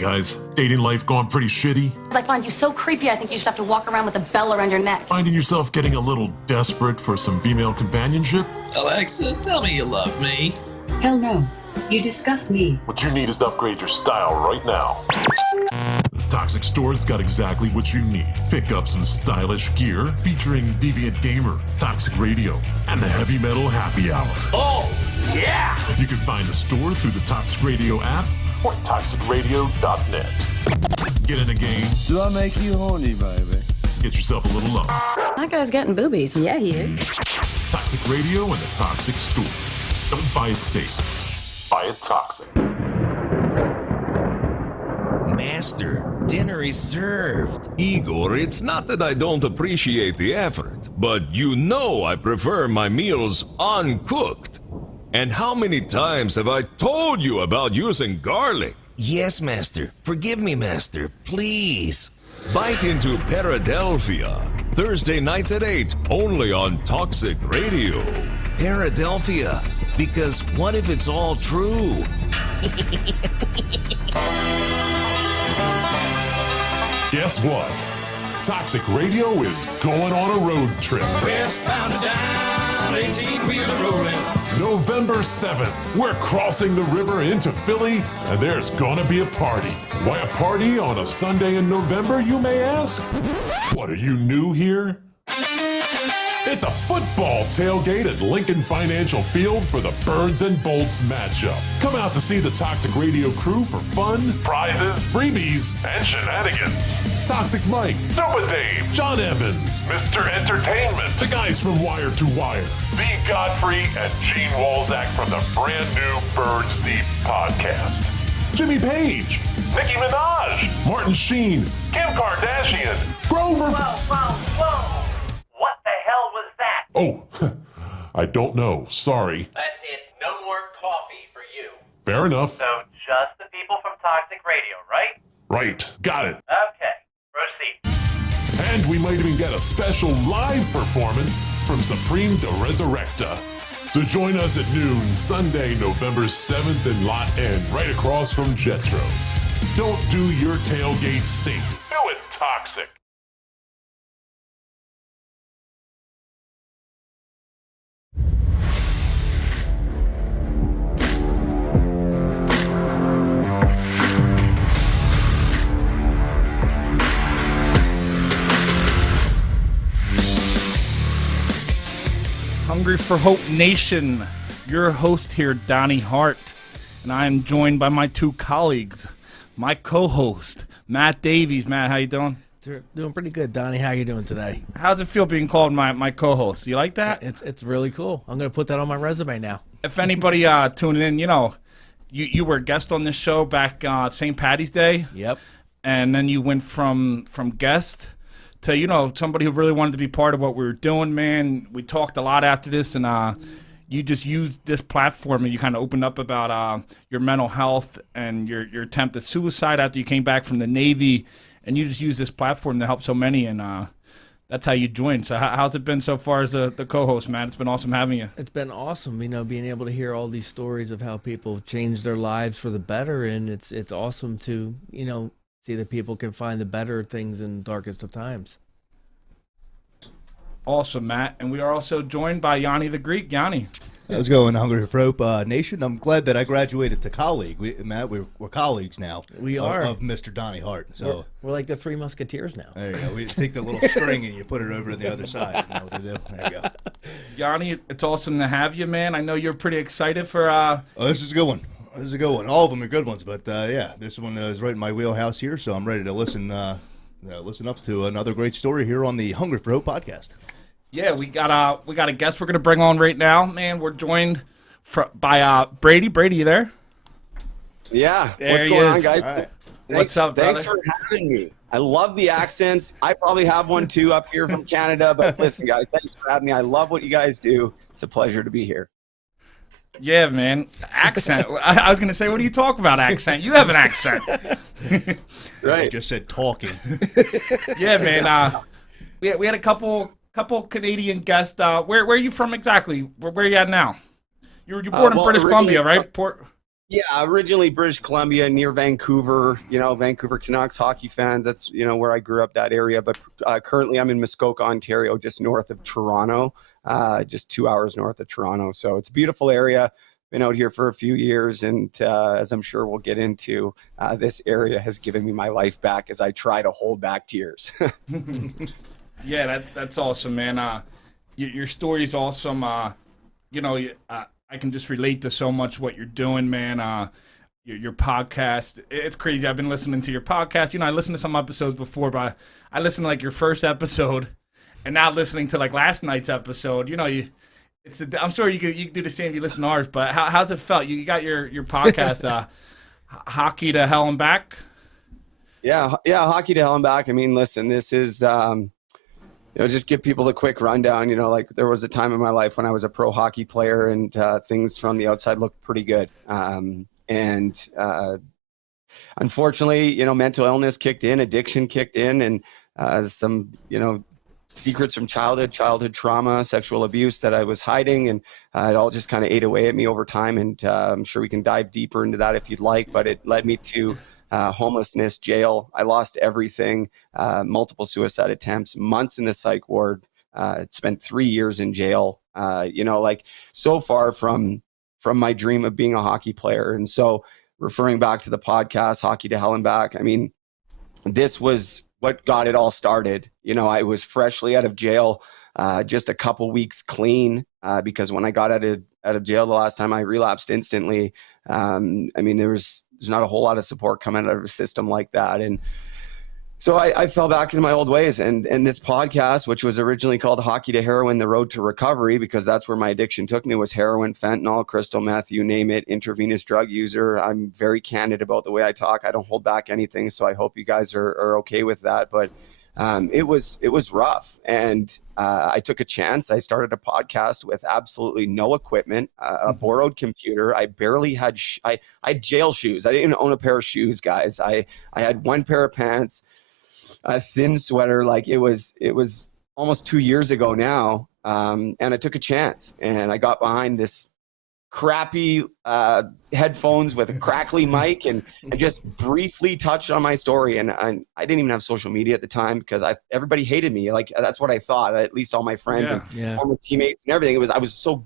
guys, dating life going pretty shitty? I find you so creepy, I think you should have to walk around with a bell around your neck. Finding yourself getting a little desperate for some female companionship? Alexa, tell me you love me. Hell no. You disgust me. What you need is to upgrade your style right now. The Toxic Store's got exactly what you need. Pick up some stylish gear featuring Deviant Gamer, Toxic Radio, and the Heavy Metal Happy Hour. Oh, yeah! You can find the store through the Toxic Radio app or toxicradio.net. Get in the game. Do I make you horny, baby? Get yourself a little love. That guy's getting boobies. Yeah, he is. Toxic Radio and the Toxic Store. Don't buy it safe. Buy it toxic. Master, dinner is served. Igor, it's not that I don't appreciate the effort, but you know I prefer my meals uncooked. And how many times have I told you about using garlic? Yes, Master. Forgive me, Master. Please. Bite into Paradelphia. Thursday nights at 8, only on Toxic Radio. Paradelphia, because what if it's all true? Guess what? Toxic Radio is going on a road trip. Westbound and down, 18-wheeler rolling. November 7th, we're crossing the river into Philly, and there's gonna be a party. Why a party on a Sunday in November, you may ask? What, are you new here? It's a football tailgate at Lincoln Financial Field for the Birds and Bolts matchup. Come out to see the Toxic Radio crew for fun, prizes, freebies, and shenanigans. Toxic Mike, Super Dave, John Evans, Mr. Entertainment, the guys from Wire to Wire, Steve Godfrey, and Gene Walzak from the brand new Birds Deep podcast. Jimmy Page, Nicki Minaj, Martin Sheen, Kim Kardashian, Grover. Whoa. What the hell was that? Oh, I don't know. Sorry. That's it. No more coffee for you. Fair enough. So just the people from Toxic Radio, right? Right. Got it. Okay. Proceed. And we might even get a special live performance from Supreme de Resurrecta. So join us at noon, Sunday, November 7th in Lot N, right across from Jetro. Don't do your tailgate safe. Do it toxic. Hungry for Hope Nation, your host here, Donnie Hart, and I am joined by my two colleagues, my co-host, Matt Davies. Matt, how you doing? Doing pretty good, Donnie. How you doing today? How's it feel being called my co-host? You like that? It's really cool. I'm going to put that on my resume now. If anybody tuning in, you were a guest on this show back St. Patty's Day. Yep. And then you went from guest to, somebody who really wanted to be part of what we were doing, man. We talked a lot after this, and you just used this platform, and you kind of opened up about your mental health and your attempt at suicide after you came back from the Navy, and you just used this platform to help so many, and that's how you joined. So how's it been so far as the co-host, man? It's been awesome having you. It's been awesome, being able to hear all these stories of how people changed their lives for the better, and it's awesome to, see that people can find the better things in the darkest of times. Awesome, Matt. And we are also joined by Yanni the Greek. Yanni. How's it going, Hungry for Hope Nation? I'm glad that I graduated to colleague. Matt, we're colleagues now. We are. Of Mr. Donnie Hart. So we're like the Three Musketeers now. There you go. We take the little string and you put it over to the other side. You know what to do. There you go. Yanni, it's awesome to have you, man. I know you're pretty excited for... Oh, this is a good one. This is a good one. All of them are good ones, but yeah, this one is right in my wheelhouse here, so I'm ready to listen up to another great story here on the Hungry for Hope podcast. Yeah, we got a guest we're gonna bring on right now, man. We're joined by Brady. Brady, you there? Yeah. There What's going on, guys? Right. What's up, brother? Thanks for having me. I love the accents. I probably have one too up here from Canada, but listen, guys, thanks for having me. I love what you guys do. It's a pleasure to be here. Yeah, man. Accent. I was going to say, what do you talk about accent? You have an accent. Right. I just said talking. Yeah, man. We had a couple Canadian guests. Where are you from exactly? Where are you at now? You're born in British Columbia, right? Yeah, originally British Columbia, near Vancouver. Vancouver Canucks hockey fans. That's where I grew up, that area. But currently, I'm in Muskoka, Ontario, just north of Toronto, just 2 hours north of Toronto. So it's a beautiful area. Been out here for a few years, and as I'm sure we'll get into, this area has given me my life back as I try to hold back tears. Yeah, that's awesome, man. Your story is awesome. I can just relate to so much what you're doing, man. Your podcast, it's crazy. I've been listening to your podcast. I listened to some episodes before, but I listened to like your first episode, and now listening to like last night's episode. I'm sure you could do the same if you listen to ours. But how's it felt? You got your podcast, Hockey to Hell and Back. Yeah, Hockey to Hell and Back. I mean, listen, this is. Just give people a quick rundown. Like there was a time in my life when I was a pro hockey player, and things from the outside looked pretty good. Unfortunately, mental illness kicked in, addiction kicked in, and some, secrets from childhood trauma, sexual abuse that I was hiding, and it all just kind of ate away at me over time. And I'm sure we can dive deeper into that if you'd like, but it led me to homelessness, jail. I lost everything, multiple suicide attempts, months in the psych ward, spent 3 years in jail, so far from my dream of being a hockey player. And so referring back to the podcast, Hockey to Hell and Back, I mean, this was what got it all started. I was freshly out of jail, just a couple weeks clean, because when I got out of jail the last time, I relapsed instantly. There's not a whole lot of support coming out of a system like that. And so I fell back into my old ways, and this podcast, which was originally called Hockey to Heroin, The Road to Recovery, because that's where my addiction took me, was heroin, fentanyl, crystal meth, you name it, intravenous drug user. I'm very candid about the way I talk. I don't hold back anything. So I hope you guys are okay with that. But it was rough. And I took a chance. I started a podcast with absolutely no equipment, a borrowed computer. I barely had, I had jail shoes. I didn't even own a pair of shoes, guys. I had one pair of pants, a thin sweater. Like it was almost 2 years ago now. And I took a chance, and I got behind this crappy headphones with a crackly mic, and I just briefly touched on my story. And I didn't even have social media at the time, because everybody hated me. Like, that's what I thought, at least all my friends and former teammates and everything. I was so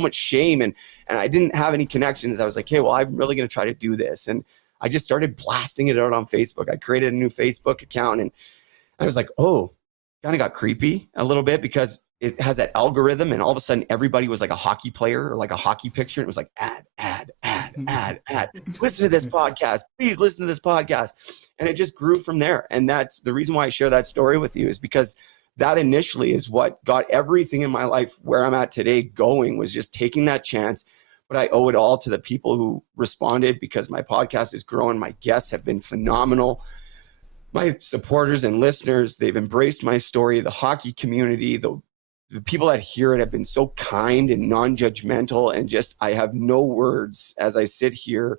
much shame, and I didn't have any connections. I was like, hey, well, I'm really going to try to do this. And I just started blasting it out on Facebook. I created a new Facebook account, and I was like, oh, kind of got creepy a little bit, because it has that algorithm, and all of a sudden everybody was like a hockey player or like a hockey picture. It was like ad. Listen to this podcast. Please listen to this podcast. And it just grew from there. And that's the reason why I share that story with you, is because that initially is what got everything in my life where I'm at today going, was just taking that chance. But I owe it all to the people who responded, because my podcast is growing. My guests have been phenomenal. My supporters and listeners, they've embraced my story. The hockey community, the people that hear it have been so kind and non-judgmental, and just, I have no words as I sit here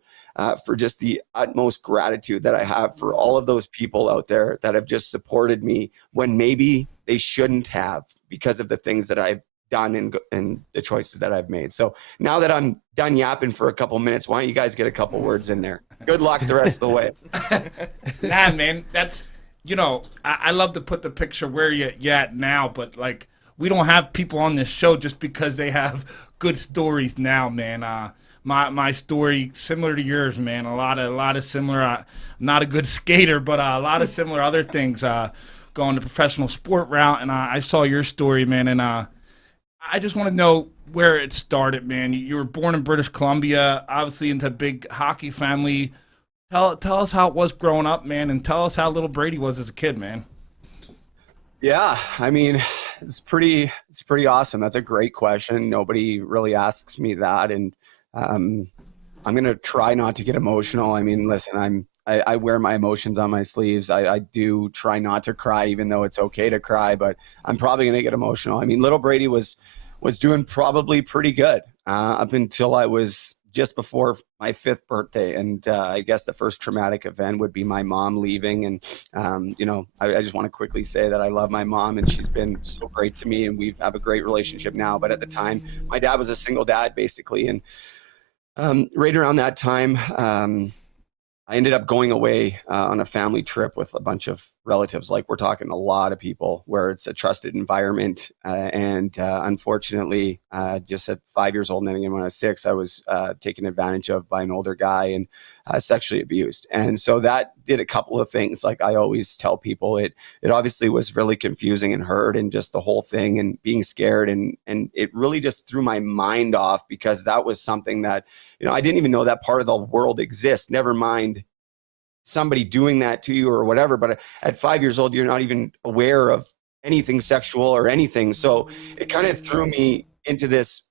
for just the utmost gratitude that I have for all of those people out there that have just supported me when maybe they shouldn't have, because of the things that I've done and the choices that I've made. So now that I'm done yapping for a couple minutes, why don't you guys get a couple words in there? Good luck the rest of the way. Nah, man, that's, I love to put the picture where you're at now, but like, we don't have people on this show just because they have good stories now, man. My story similar to yours, man. A lot of similar. I'm not a good skater, but a lot of similar other things. Going the professional sport route, and I saw your story, man, and I just want to know where it started, man. You were born in British Columbia, obviously into a big hockey family. Tell us how it was growing up, man, and tell us how little Brady was as a kid, man. Yeah, I mean, it's pretty awesome. That's a great question. Nobody really asks me that, and I'm gonna try not to get emotional. I mean, listen, I wear my emotions on my sleeves. I do try not to cry, even though it's okay to cry, but I'm probably gonna get emotional. I mean, little Brady was doing probably pretty good up until I was just before my 5th birthday. And I guess the first traumatic event would be my mom leaving. And, I just want to quickly say that I love my mom, and she's been so great to me, and we have a great relationship now. But at the time, my dad was a single dad, basically. And Right around that time, I ended up going away on a family trip with a bunch of relatives. Like, we're talking a lot of people, where it's a trusted environment. And unfortunately, just at 5 years old, and then again when I was 6, I was taken advantage of by an older guy and sexually abused. And so that did a couple of things. Like I always tell people, it obviously was really confusing and hurt, and just the whole thing and being scared. And it really just threw my mind off, because that was something that, I didn't even know that part of the world exists. Never mind somebody doing that to you or whatever. But at 5 years old, you're not even aware of anything sexual or anything. So it kind of threw me into this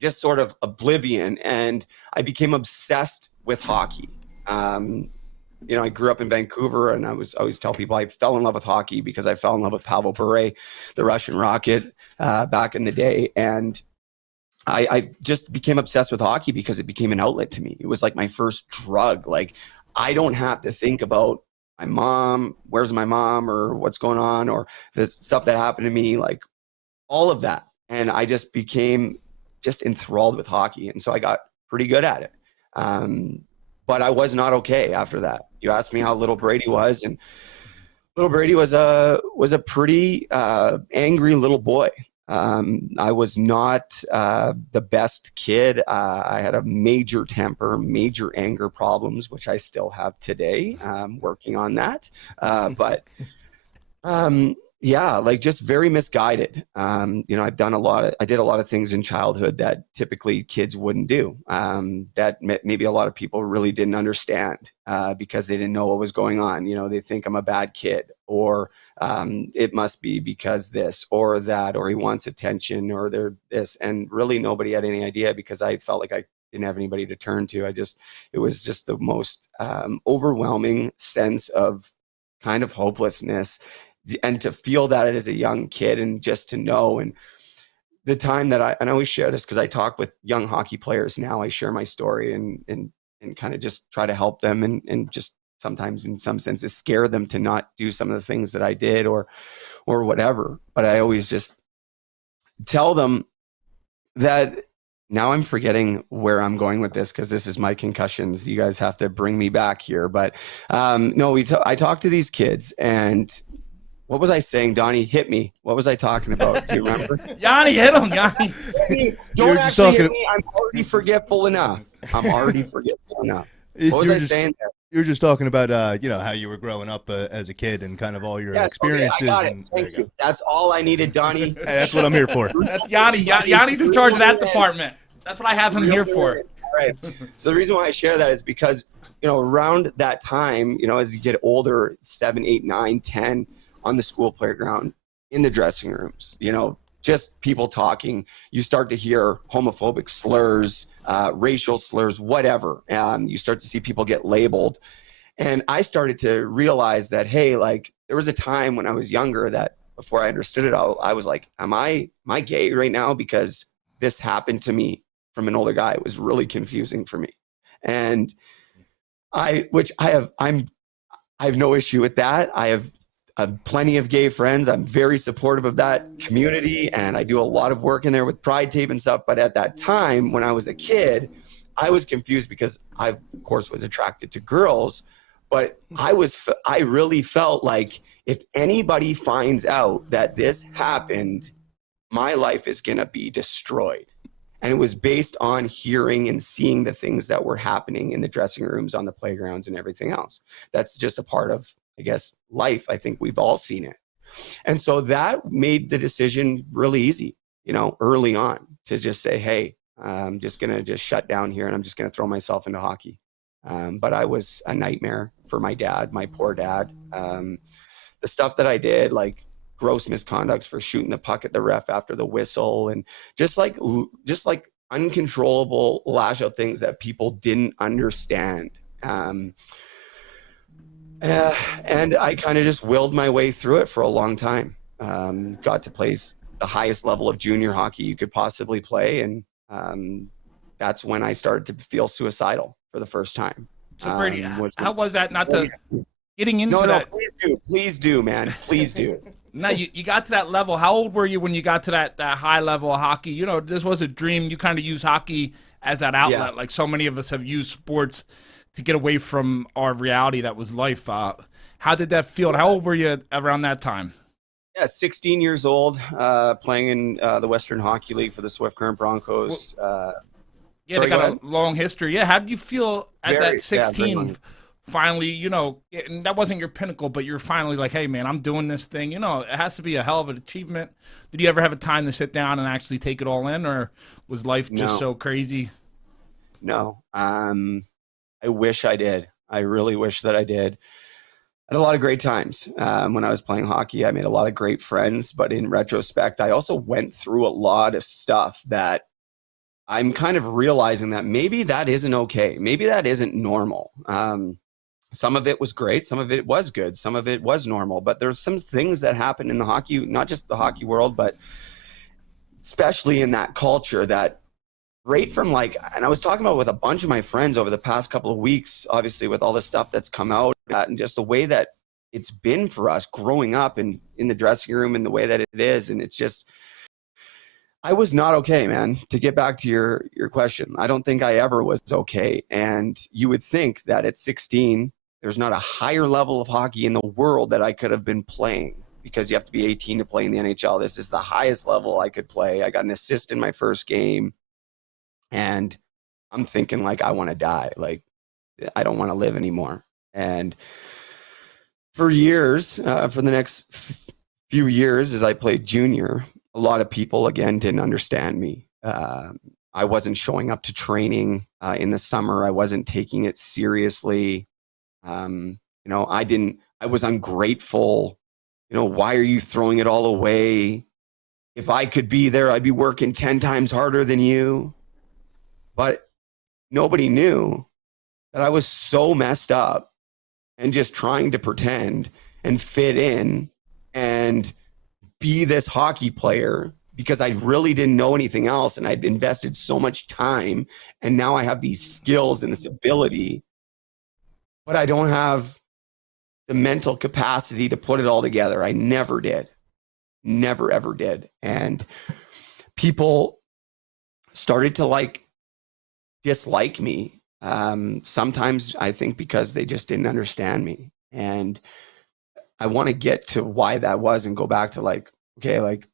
just sort of oblivion, and I became obsessed with hockey. I grew up in Vancouver, and I always tell people I fell in love with hockey because I fell in love with Pavel Bure, the Russian Rocket, back in the day. And I just became obsessed with hockey because it became an outlet to me. It was like my first drug. Like, I don't have to think about my mom, where's my mom, or what's going on, or the stuff that happened to me, like all of that. And I just became just enthralled with hockey. And so I got pretty good at it. But I was not okay after that. You asked me how little Brady was, and little Brady was a pretty angry little boy. I was not the best kid. I had a major temper, major anger problems, which I still have today. Working on that. Like, just very misguided. I did a lot of things in childhood that typically kids wouldn't do, that maybe a lot of people really didn't understand, because they didn't know what was going on. They think I'm a bad kid, or it must be because this or that, or he wants attention, or they're this. And really nobody had any idea, because I felt like I didn't have anybody to turn to. It was just the most overwhelming sense of kind of hopelessness. And to feel that as a young kid, and just to know, and the time that I always share this, because I talk with young hockey players now, I share my story and kind of just try to help them, and just sometimes in some senses scare them to not do some of the things that I did or whatever. But I always just tell them that, now I'm forgetting where I'm going with this, because this is my concussions. You guys have to bring me back here. But no, I talk to these kids, and what was I saying? Donnie, hit me. What was I talking about? Do you remember? Yanni, hit him, Yanni. Don't actually hit me. I'm already forgetful enough. What was I saying there? You were just talking about, how you were growing up as a kid, and kind of all your experiences. Okay, I got it. Thank you. That's all I needed, Donnie. Hey, that's what I'm here for. That's Yanni. Yanni's in charge of that department. That's what I have him here for. All right. So the reason why I share that is because, around that time, as you get older, 7, 8, 9, 10, on the school playground, in the dressing rooms, just people talking, you start to hear homophobic slurs, racial slurs, whatever. You start to see people get labeled. And I started to realize that, hey, like, there was a time when I was younger that, before I understood it all, I was like, am I gay right now? Because this happened to me from an older guy. It was really confusing for me. And I have no issue with that. I have plenty of gay friends. I'm very supportive of that community, and I do a lot of work in there with Pride Tape and stuff. But at that time, when I was a kid, I was confused, because I, of course, was attracted to girls. But I really felt like, if anybody finds out that this happened, my life is going to be destroyed. And it was based on hearing and seeing the things that were happening in the dressing rooms, on the playgrounds, and everything else. That's just a part of, I guess, life. I think we've all seen it. And so that made the decision really easy, early on, to just say, hey, I'm just going to just shut down here, and I'm just going to throw myself into hockey. But I was a nightmare for my dad, my poor dad. The stuff that I did, like gross misconducts for shooting the puck at the ref after the whistle, and just like uncontrollable lash out things that people didn't understand. And I kind of just willed my way through it for a long time. Got to play the highest level of junior hockey you could possibly play. And that's when I started to feel suicidal for the first time. So Brady, how was that getting into that? No, please do, man. Please do. Now, you got to that level. How old were you when you got to that high level of hockey? This was a dream. You kind of used hockey as that outlet. Like so many of us have used sports to get away from our reality that was life. How did that feel? How old were you around that time? Yeah, 16 years old, playing in the Western Hockey League for the Swift Current Broncos. Yeah, they got a long history. Yeah, how did you feel at that 16? Finally, you know, and that wasn't your pinnacle, but you're finally like, hey, man, I'm doing this thing. You know, it has to be a hell of an achievement. Did you ever have a time to sit down and actually take it all in, or was life just so crazy? No. I wish I did. I really wish that I did. I had a lot of great times when I was playing hockey. I made a lot of great friends, but in retrospect, I also went through a lot of stuff that I'm kind of realizing that maybe that isn't okay. Maybe that isn't normal. Some of it was great. Some of it was good. Some of it was normal. But there's some things that happen in the hockey, not just the hockey world, but especially in that culture that right from like, and I was talking about with a bunch of my friends over the past couple of weeks, obviously with all the stuff that's come out and just the way that it's been for us growing up and in the dressing room and the way that it is. And it's just, I was not okay, man. To get back to your question, I don't think I ever was okay. And you would think that at 16, there's not a higher level of hockey in the world that I could have been playing, because you have to be 18 to play in the NHL. This is the highest level I could play. I got an assist in my first game, and I'm thinking like, I want to die. Like, I don't want to live anymore. And for years, for the next few years as I played junior, a lot of people, again, didn't understand me. I wasn't showing up to training in the summer. I wasn't taking it seriously. You know, I was ungrateful. You know, why are you throwing it all away? If I could be there, I'd be working 10 times harder than you. But nobody knew that I was so messed up and just trying to pretend and fit in and be this hockey player because I really didn't know anything else. And I'd invested so much time, and now I have these skills and this ability, but I don't have the mental capacity to put it all together. I never did. Never, ever did. And people started to like dislike me. Sometimes I think because they just didn't understand me. And I want to get to why that was and go back to like, okay, like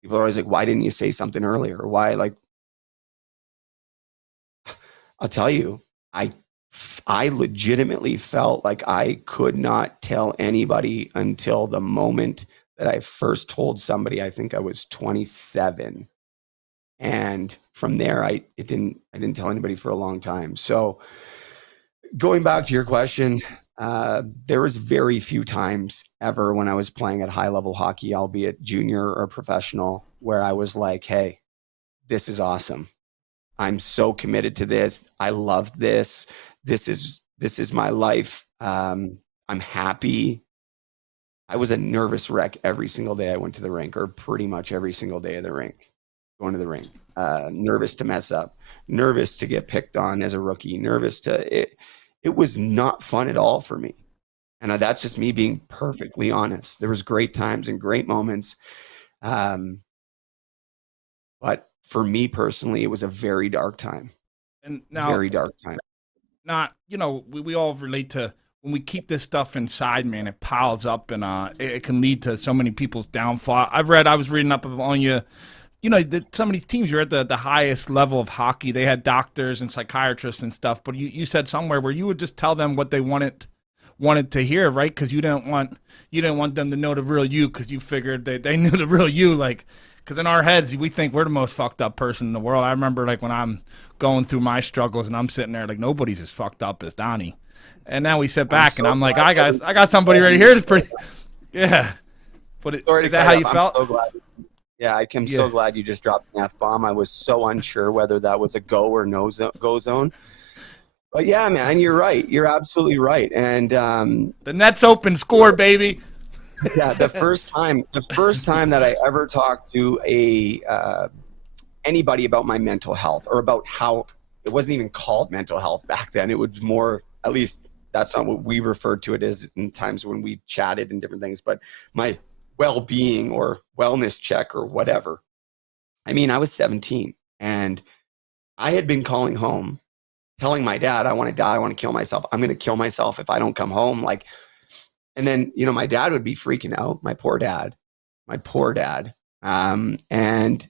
people are always like, why didn't you say something earlier? Why? Like, I'll tell you, I legitimately felt like I could not tell anybody until the moment that I first told somebody. I think I was 27. And from there, I didn't tell anybody for a long time. So going back to your question, there was very few times ever when I was playing at high level hockey, albeit junior or professional, where I was like, hey, this is awesome. I'm so committed to this. I love this. This is my life. I'm happy. I was a nervous wreck every single day I went to the rink, or pretty much every single day of the rink, going to the rink. Nervous to mess up, nervous to get picked on as a rookie, nervous to it was not fun at all for me. And that's just me being perfectly honest. There was great times and great moments. But for me personally, it was a very dark time. And now, very dark time. Not, you know, we all relate to when we keep this stuff inside, man, it piles up, and it can lead to so many people's downfall. I was reading up on you. You know, some of these teams, you're at the highest level of hockey. They had doctors and psychiatrists and stuff, but you said somewhere where you would just tell them what they wanted to hear, right? Because you didn't want them to know the real you, because you figured they knew the real you, like. Because in our heads, we think we're the most fucked up person in the world. I remember, like, when I'm going through my struggles and I'm sitting there, like, nobody's as fucked up as Donnie. And now we sit back and I'm like, I got somebody right here that's pretty, yeah. But is that how you felt? I'm so glad. Yeah, I'm so glad you just dropped an F-bomb. I was so unsure whether that was a go or go zone. But yeah, man, you're right. You're absolutely right. And the net's open, score, baby. Yeah, the first time that I ever talked to anybody about my mental health, or about how it wasn't even called mental health back then. It was more, at least that's not what we referred to it as in times when we chatted and different things, but my well-being or wellness check or whatever. I mean, I was 17, and I had been calling home, telling my dad, I want to die. I want to kill myself. I'm going to kill myself if I don't come home. Like, and then, you know, my dad would be freaking out. My poor dad. And,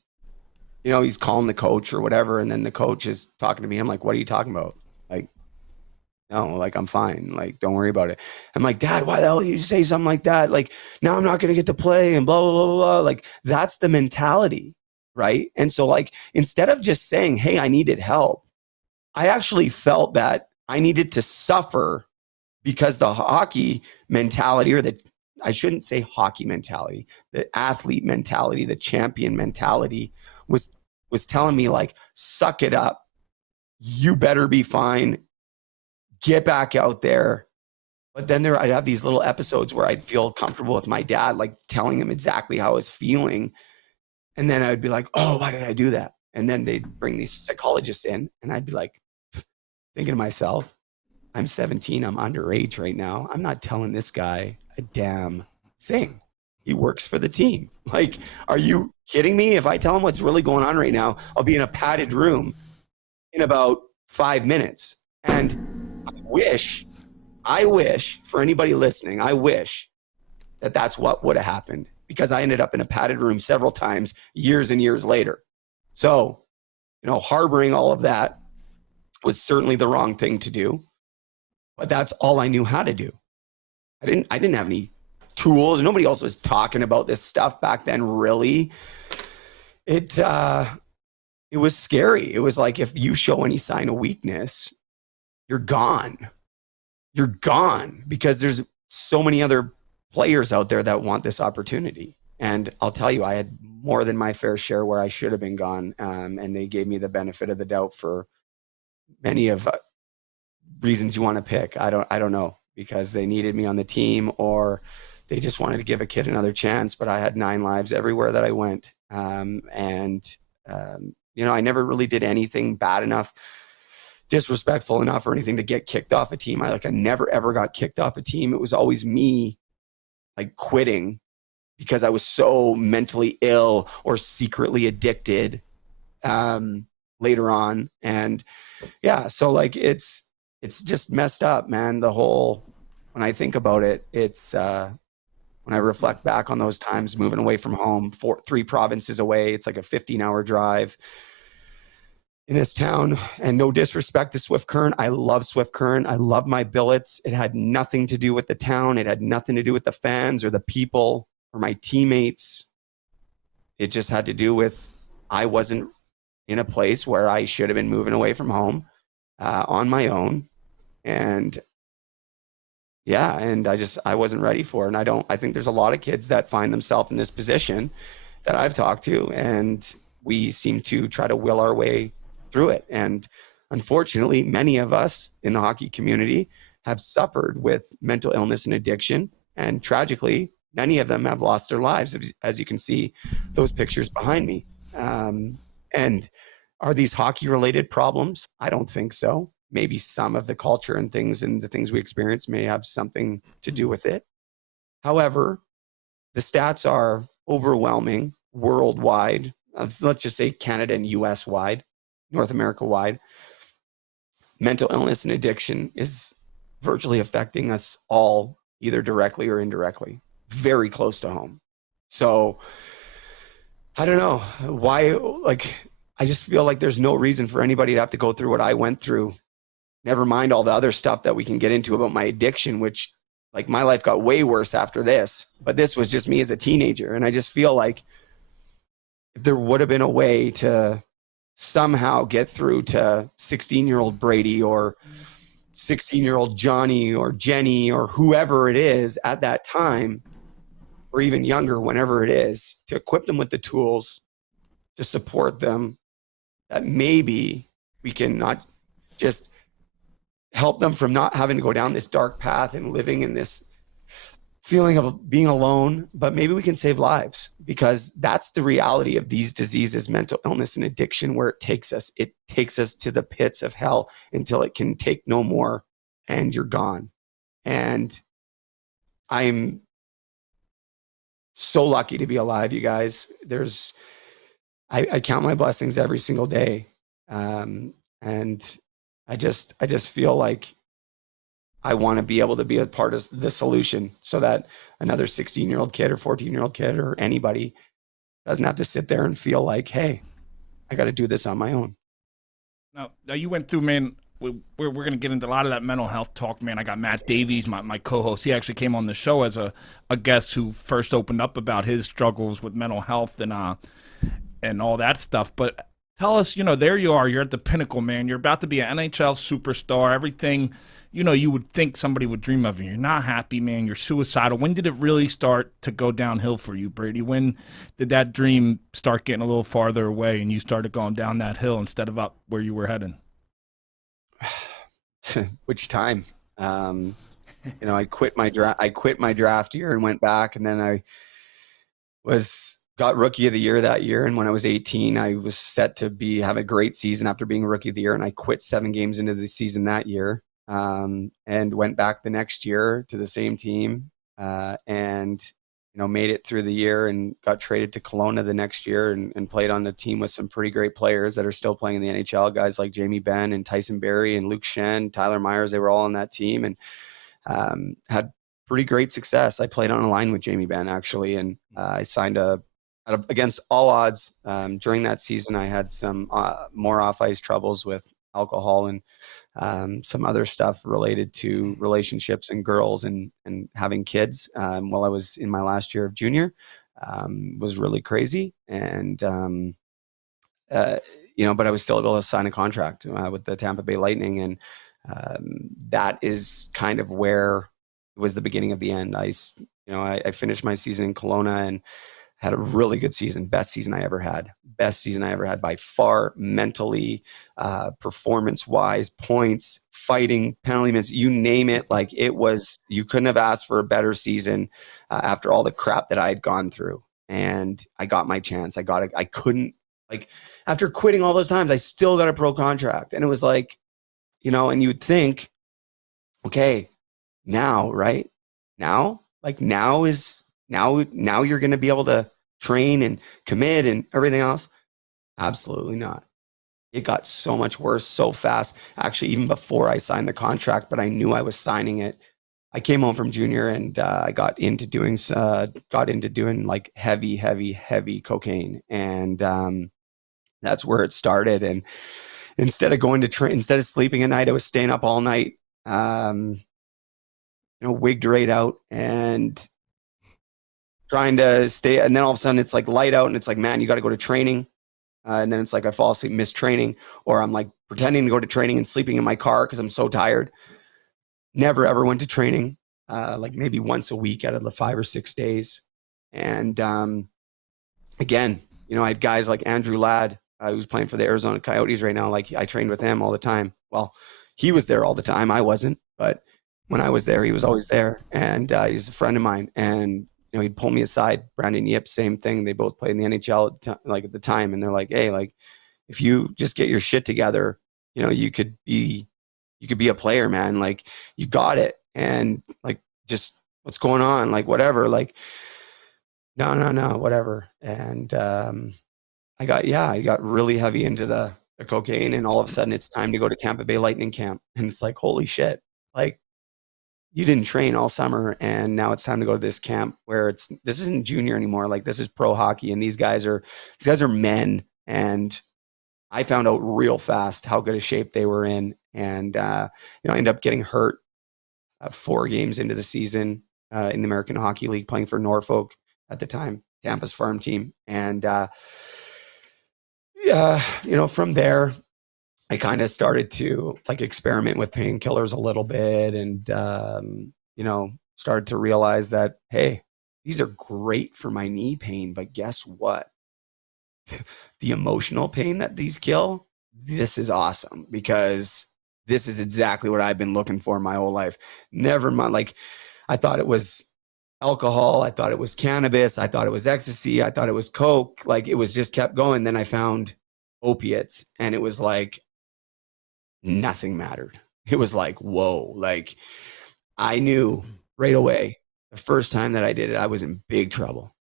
you know, he's calling the coach or whatever. And then the coach is talking to me. I'm like, what are you talking about? Like, no, like, I'm fine. Like, don't worry about it. I'm like, Dad, why the hell did you say something like that? Like, now I'm not going to get to play and blah, blah, blah, blah. Like, that's the mentality, right? And so, like, instead of just saying, hey, I needed help, I actually felt that I needed to suffer because the hockey mentality, or I shouldn't say hockey mentality, the athlete mentality, the champion mentality was telling me, like, suck it up. You better be fine. Get back out there. But then I'd have these little episodes where I'd feel comfortable with my dad, like telling him exactly how I was feeling. And then I would be like, oh, why did I do that? And then they'd bring these psychologists in, and I'd be like, thinking to myself, I'm 17, I'm underage right now. I'm not telling this guy a damn thing. He works for the team. Like, are you kidding me? If I tell him what's really going on right now, I'll be in a padded room in about 5 minutes. And I wish for anybody listening, I wish that that's what would have happened, because I ended up in a padded room several times years and years later. So, you know, harboring all of that was certainly the wrong thing to do, but that's all I knew how to do. I didn't have any tools. Nobody else was talking about this stuff back then, really. It was scary. It was like, if you show any sign of weakness, you're gone. You're gone, because there's so many other players out there that want this opportunity. And I'll tell you, I had more than my fair share where I should have been gone. And they gave me the benefit of the doubt for many of reasons you want to pick. I don't know, because they needed me on the team, or they just wanted to give a kid another chance. But I had 9 lives everywhere that I went. You know, I never really did anything bad enough, disrespectful enough, or anything to get kicked off a team. I never ever got kicked off a team. It was always me, like, quitting because I was so mentally ill or secretly addicted later on. And yeah, so, like, it's just messed up, man. When I think about it, it's when I reflect back on those times, moving away from home, 3 provinces away, it's like a 15-hour drive in this town. And no disrespect to Swift Current. I love Swift Current. I love my billets. It had nothing to do with the town. It had nothing to do with the fans or the people or my teammates. It just had to do with, I wasn't in a place where I should have been moving away from home on my own. And yeah, and I wasn't ready for it. And I think there's a lot of kids that find themselves in this position that I've talked to, and we seem to try to will our way through it. And unfortunately, many of us in the hockey community have suffered with mental illness and addiction. And tragically, many of them have lost their lives, as you can see those pictures behind me. And are these hockey related problems? I don't think so. Maybe some of the culture and the things we experience may have something to do with it. However, the stats are overwhelming worldwide. Let's just say Canada and US wide, North America wide. Mental illness and addiction is virtually affecting us all, either directly or indirectly, very close to home. So I don't know why, like, I just feel like there's no reason for anybody to have to go through what I went through. Never mind all the other stuff that we can get into about my addiction, which, like, my life got way worse after this, but this was just me as a teenager. And I just feel like if there would have been a way to somehow get through to 16-year-old Brady or 16-year-old Johnny or Jenny or whoever it is at that time, or even younger, whenever it is, to equip them with the tools to support them, that maybe we can not just help them from not having to go down this dark path and living in this feeling of being alone, but maybe we can save lives, because that's the reality of these diseases, mental illness and addiction, where it takes us. It takes us to the pits of hell until it can take no more and you're gone. And I'm so lucky to be alive, you guys. I count my blessings every single day. And I just feel like I want to be able to be a part of the solution so that another 16-year-old kid or 14-year-old kid or anybody doesn't have to sit there and feel like, hey, I got to do this on my own. Now you went through, man. We're going to get into a lot of that mental health talk, man. I got Matt Davies, my co-host. He actually came on the show as a guest who first opened up about his struggles with mental health and all that stuff. But tell us, there you are. You're at the pinnacle, man. You're about to be an NHL superstar. Everything, you would think somebody would dream of. You're not happy, man. You're suicidal. When did it really start to go downhill for you, Brady? When did that dream start getting a little farther away and you started going down that hill instead of up where you were heading? Which time? I quit my draft year and went back, and then I got rookie of the year that year. And when I was 18, I was set to have a great season after being rookie of the year. And I quit 7 games into the season that year, and went back the next year to the same team, and made it through the year and got traded to Kelowna the next year and played on the team with some pretty great players that are still playing in the NHL, guys like Jamie Benn and Tyson Barrie and Luke Shen, Tyler Myers. They were all on that team and had pretty great success. I played on a line with Jamie Benn, actually, and I signed against all odds. During that season, I had some more off-ice troubles with alcohol and some other stuff related to relationships and girls and having kids while I was in my last year of junior. Was really crazy. And, but I was still able to sign a contract with the Tampa Bay Lightning. And that is kind of where it was the beginning of the end. I finished my season in Kelowna and had a really good season. Best season I ever had by far, mentally, performance-wise, points, fighting, penalty minutes, you name it. Like, you couldn't have asked for a better season after all the crap that I had gone through. And I got my chance. I couldn't, after quitting all those times, I still got a pro contract. And it was like, and you'd think, okay, now, right? Now you're going to be able to train and commit and everything else. Absolutely not. It got so much worse so fast. Actually, even before I signed the contract, but I knew I was signing it. I came home from junior and I got into doing like heavy cocaine. And that's where it started. And instead of going to train, instead of sleeping at night, I was staying up all night, wigged right out and trying to stay. And then all of a sudden it's like light out and it's like, man, you got to go to training. And then it's like I fall asleep, miss training, or I'm like pretending to go to training and sleeping in my car because I'm so tired. Never, ever went to training, like maybe once a week out of the 5 or 6 days. And again, I had guys like Andrew Ladd, who's playing for the Arizona Coyotes right now. Like, I trained with him all the time. Well, he was there all the time. I wasn't. But when I was there, he was always there. And he's a friend of mine. And he'd pull me aside. Brandon Yip, same thing. They both played in the NHL at the time. And they're like, hey, like, if you just get your shit together, you could be a player, man. Like, you got it. And like, just what's going on? Like, whatever. Like, no, whatever. And I got really heavy into the cocaine, and all of a sudden it's time to go to Tampa Bay Lightning camp. And it's like, holy shit. Like, you didn't train all summer, and now it's time to go to this camp where this isn't junior anymore. Like, this is pro hockey, and these guys are men. And I found out real fast how good a shape they were in. And, I ended up getting hurt 4 games into the season in the American Hockey League, playing for Norfolk at the time, Tampa's farm team. And, from there, I kind of started to like experiment with painkillers a little bit and, started to realize that, hey, these are great for my knee pain, but guess what? The emotional pain that these kill, this is awesome, because this is exactly what I've been looking for my whole life. Never mind. Like, I thought it was alcohol. I thought it was cannabis. I thought it was ecstasy. I thought it was coke. Like, it was just kept going. Then I found opiates, and it was like nothing mattered. It was like, whoa. Like, I knew right away the first time that I did it, I was in big trouble.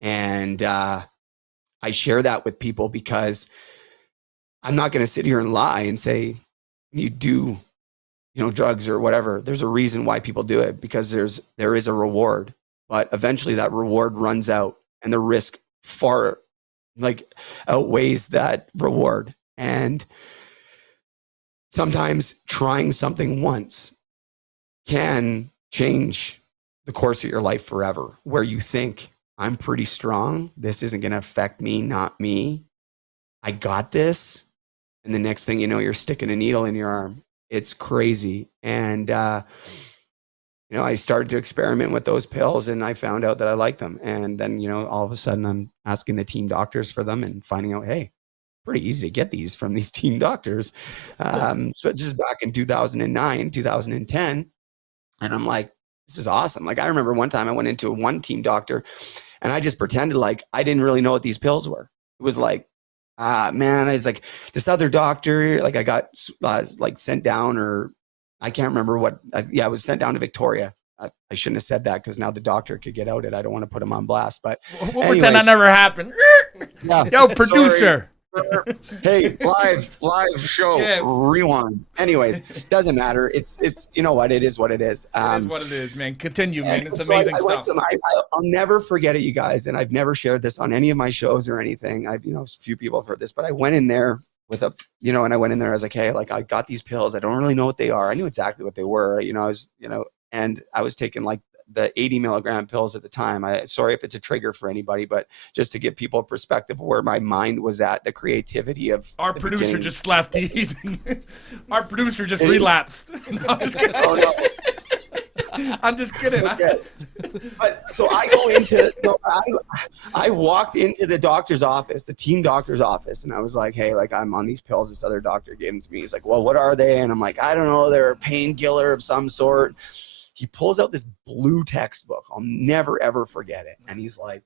And I share that with people because I'm not going to sit here and lie and say you do, drugs or whatever. There's a reason why people do it, because there is a reward, but eventually that reward runs out and the risk far outweighs that reward. And sometimes trying something once can change the course of your life forever, where you think, I'm pretty strong. This isn't going to affect me, not me. I got this. And the next thing you know, you're sticking a needle in your arm. It's crazy. And, I started to experiment with those pills and I found out that I liked them. And then, all of a sudden I'm asking the team doctors for them and finding out, hey, pretty easy to get these from these team doctors. So it's just back in 2009, 2010. And I'm like, this is awesome. Like, I remember one time I went into one team doctor and I just pretended like I didn't really know what these pills were. It was like, man, I was like, this other doctor, like I got sent down, or I can't remember what. I was sent down to Victoria. I shouldn't have said that because now the doctor could get outed. I don't want to put him on blast, but we'll pretend that never happened. Yeah. Yo, producer. Hey, live show. Yeah. Rewind. Anyways, doesn't matter. It's you know what, it is what it is. It is what it is, man. Continue, man. It's so amazing I went stuff. to him. I'll never forget it, you guys. And I've never shared this on any of my shows or anything. A few people have heard this, but I went in there with and I went in there. I was like, hey, like I got these pills. I don't really know what they are. I knew exactly what they were. And I was taking like the 80 milligram pills at the time. Sorry if it's a trigger for anybody, but just to give people a perspective of where my mind was at, the creativity of our producer beginning. Just left. Our producer just relapsed. No, I'm just kidding. Oh, no. I'm just kidding. Okay. But so I go into, I walked into the doctor's office, the team doctor's office, and I was like, hey, like I'm on these pills. This other doctor gave them to me. He's like, well, what are they? And I'm like, I don't know. They're a painkiller of some sort. He pulls out this blue textbook. I'll never, ever forget it. And he's like,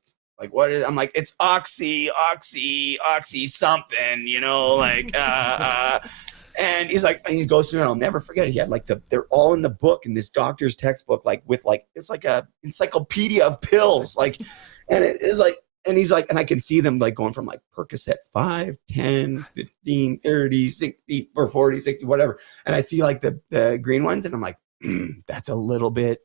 what is it? I'm like, it's oxy something, and he's like, and he goes through and I'll never forget it. He had they're all in the book in this doctor's textbook, it's like a encyclopedia of pills. And it is like, and he's like, and I can see them like going from like Percocet 5, 10, 15, 30, 60, or 40, 60, whatever. And I see like the green ones and I'm like, that's a little bit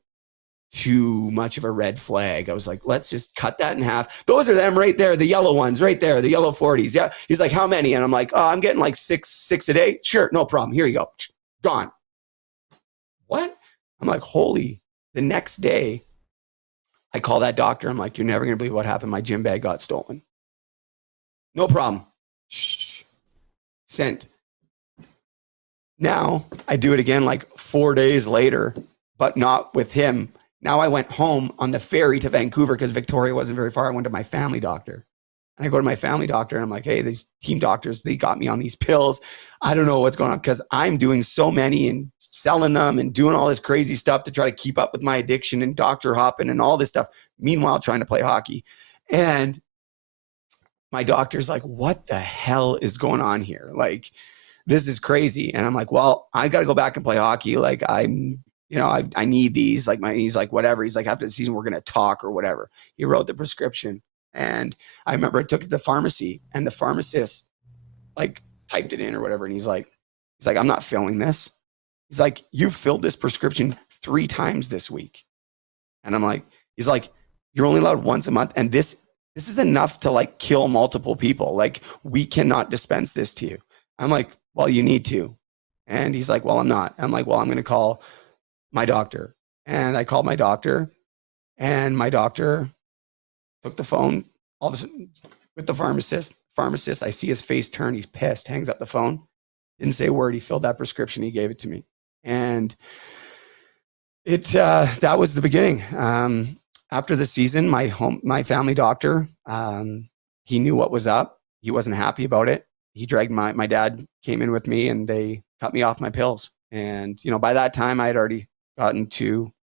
too much of a red flag. I was like, let's just cut that in half. Those are them right there, the yellow ones right there, the yellow 40s. Yeah. He's like, how many? And I'm like, oh, I'm getting like six a day. Sure, no problem. Here you go. Gone. What? I'm like, holy. The next day, I call that doctor. I'm like, you're never going to believe what happened. My gym bag got stolen. No problem. Shh. Sent. Now I do it again like 4 days later, but not with him. Now I went home on the ferry to Vancouver because Victoria wasn't very far. I went to my family doctor. And I go to my family doctor and I'm like, hey, these team doctors, they got me on these pills. I don't know what's going on because I'm doing so many and selling them and doing all this crazy stuff to try to keep up with my addiction and doctor hopping and all this stuff. Meanwhile, trying to play hockey. And my doctor's like, what the hell is going on here? Like, this is crazy. And I'm like, well, I got to go back and play hockey. Like I need these, like he's like, whatever. He's like, after the season, we're going to talk or whatever. He wrote the prescription. And I remember I took it to the pharmacy and the pharmacist like typed it in or whatever. And he's like, I'm not filling this. He's like, you filled this prescription 3 times this week. And I'm like, he's like, you're only allowed once a month. And this is enough to like kill multiple people. Like we cannot dispense this to you. I'm like, well, you need to. And he's like, well, I'm not. I'm like, well, I'm going to call my doctor. And I called my doctor and my doctor took the phone all of a sudden with the pharmacist. I see his face turn. He's pissed, hangs up the phone. Didn't say a word. He filled that prescription. He gave it to me. And that was the beginning. After the season, my family doctor, he knew what was up. He wasn't happy about it. He dragged my dad came in with me and they cut me off my pills. And, by that time I had already gotten to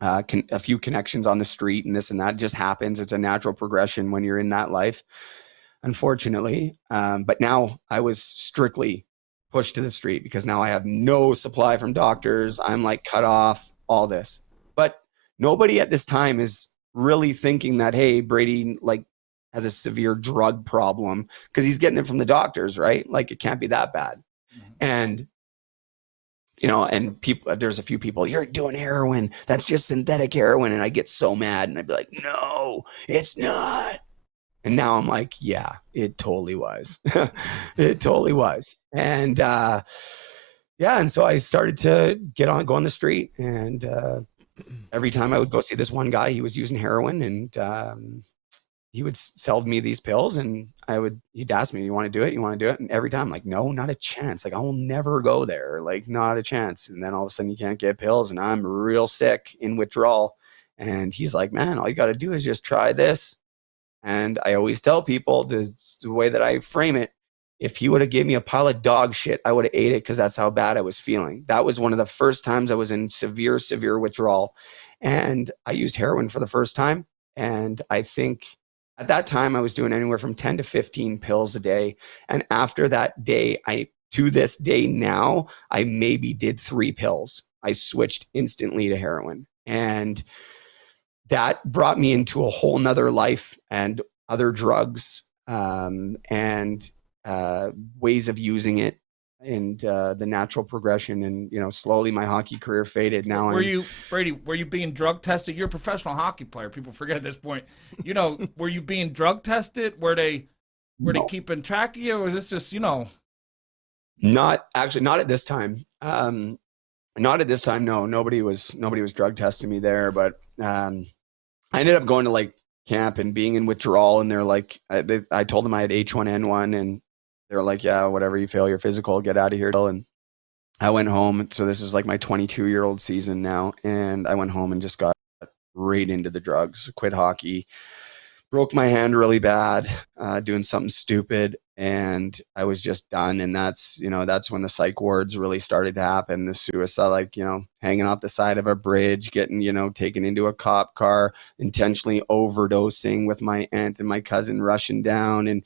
a few connections on the street and this and that. It just happens. It's a natural progression when you're in that life, unfortunately. But now I was strictly pushed to the street because now I have no supply from doctors. I'm like cut off, all this. But nobody at this time is really thinking that, hey, Brady, like has a severe drug problem because he's getting it from the doctors, right? Like it can't be that bad. And and people, there's a few people, you're doing heroin. That's just synthetic heroin. And I get so mad and I'd be like, no, it's not. And now I'm like, yeah, it totally was. It totally was. And and so I started to go on the street. And every time I would go see this one guy, he was using heroin, and he would sell me these pills, and he'd ask me, you want to do it? You want to do it? And every time I'm like, no, not a chance. Like I will never go there. Like not a chance. And then all of a sudden you can't get pills and I'm real sick in withdrawal. And he's like, man, all you got to do is just try this. And I always tell people the way that I frame it, if he would have gave me a pile of dog shit, I would have ate it because that's how bad I was feeling. That was one of the first times I was in severe, severe withdrawal. And I used heroin for the first time. And I think at that time I was doing anywhere from 10 to 15 pills a day. And after that day, to this day now, I maybe did 3 pills. I switched instantly to heroin. And that brought me into a whole nother life and other drugs and ways of using it, and the natural progression. And slowly my hockey career faded. Now were you being drug tested? You're a professional hockey player. People forget at this point. Were you being drug tested? Were they keeping track of you, or was this just Not at this time. Not at this time. No, nobody was drug testing me there. But I ended up going to like camp and being in withdrawal, and they're like, I told them I had H1N1, and they were like, yeah, whatever, you fail your physical, get out of here. And I went home. So this is like my 22-year-old season now, and I went home and just got right into the drugs. Quit hockey, broke my hand really bad, doing something stupid, and I was just done. And that's when the psych wards really started to happen. The suicide, hanging off the side of a bridge, getting, taken into a cop car, intentionally overdosing with my aunt and my cousin rushing down, and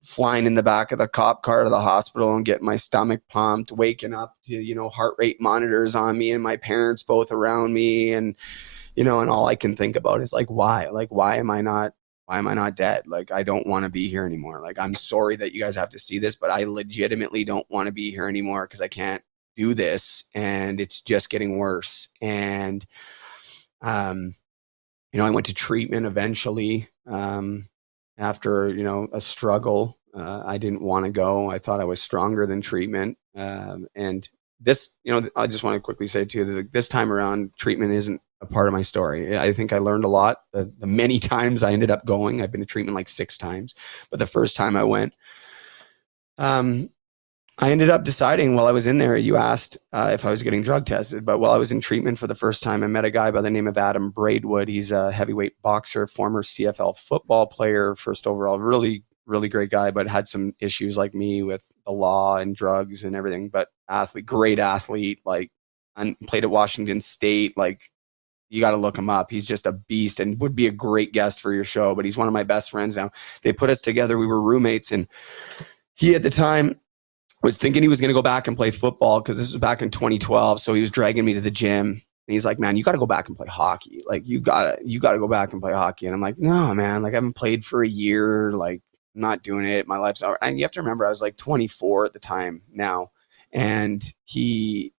flying in the back of the cop car to the hospital and getting my stomach pumped, waking up to, heart rate monitors on me and my parents both around me. And and all I can think about is why am I not dead? Like, I don't want to be here anymore. Like, I'm sorry that you guys have to see this, but I legitimately don't want to be here anymore because I can't do this, and it's just getting worse. And I went to treatment eventually after a struggle. I didn't want to go. I thought I was stronger than treatment. And this, I just want to quickly say too that this time around, treatment isn't a part of my story. I think I learned a lot the many times I ended up going. I've been to treatment like 6 times, but the first time I went, I ended up deciding while I was in there, you asked if I was getting drug tested, but while I was in treatment for the first time, I met a guy by the name of Adam Braidwood. He's a heavyweight boxer, former CFL football player, first overall, really, really great guy, but had some issues like me with the law and drugs and everything, but great athlete, played at Washington State. You got to look him up. He's just a beast and would be a great guest for your show, but he's one of my best friends now. They put us together. We were roommates, and he at the time was thinking he was going to go back and play football because this was back in 2012. So he was dragging me to the gym, and he's like, man, you got to go back and play hockey. Like, you got to go back and play hockey. And I'm like, no, man, I haven't played for a year. I'm not doing it. My life's over. And you have to remember, I was 24 at the time now. And he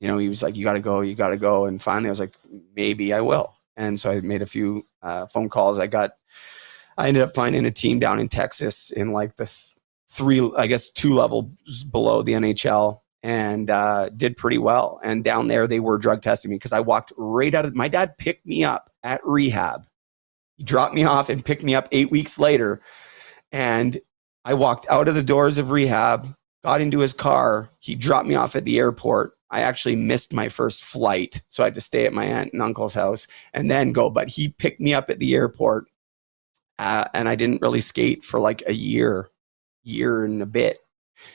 was like, you got to go. And finally I was like, maybe I will. And so I made a few phone calls. I ended up finding a team down in Texas in the 2 levels below the NHL, and did pretty well. And down there, they were drug testing me because I walked right out of, my dad picked me up at rehab. He dropped me off and picked me up 8 weeks later. And I walked out of the doors of rehab, got into his car. He dropped me off at the airport. I actually missed my first flight, so I had to stay at my aunt and uncle's house and then go. But he picked me up at the airport, and I didn't really skate for a year and a bit.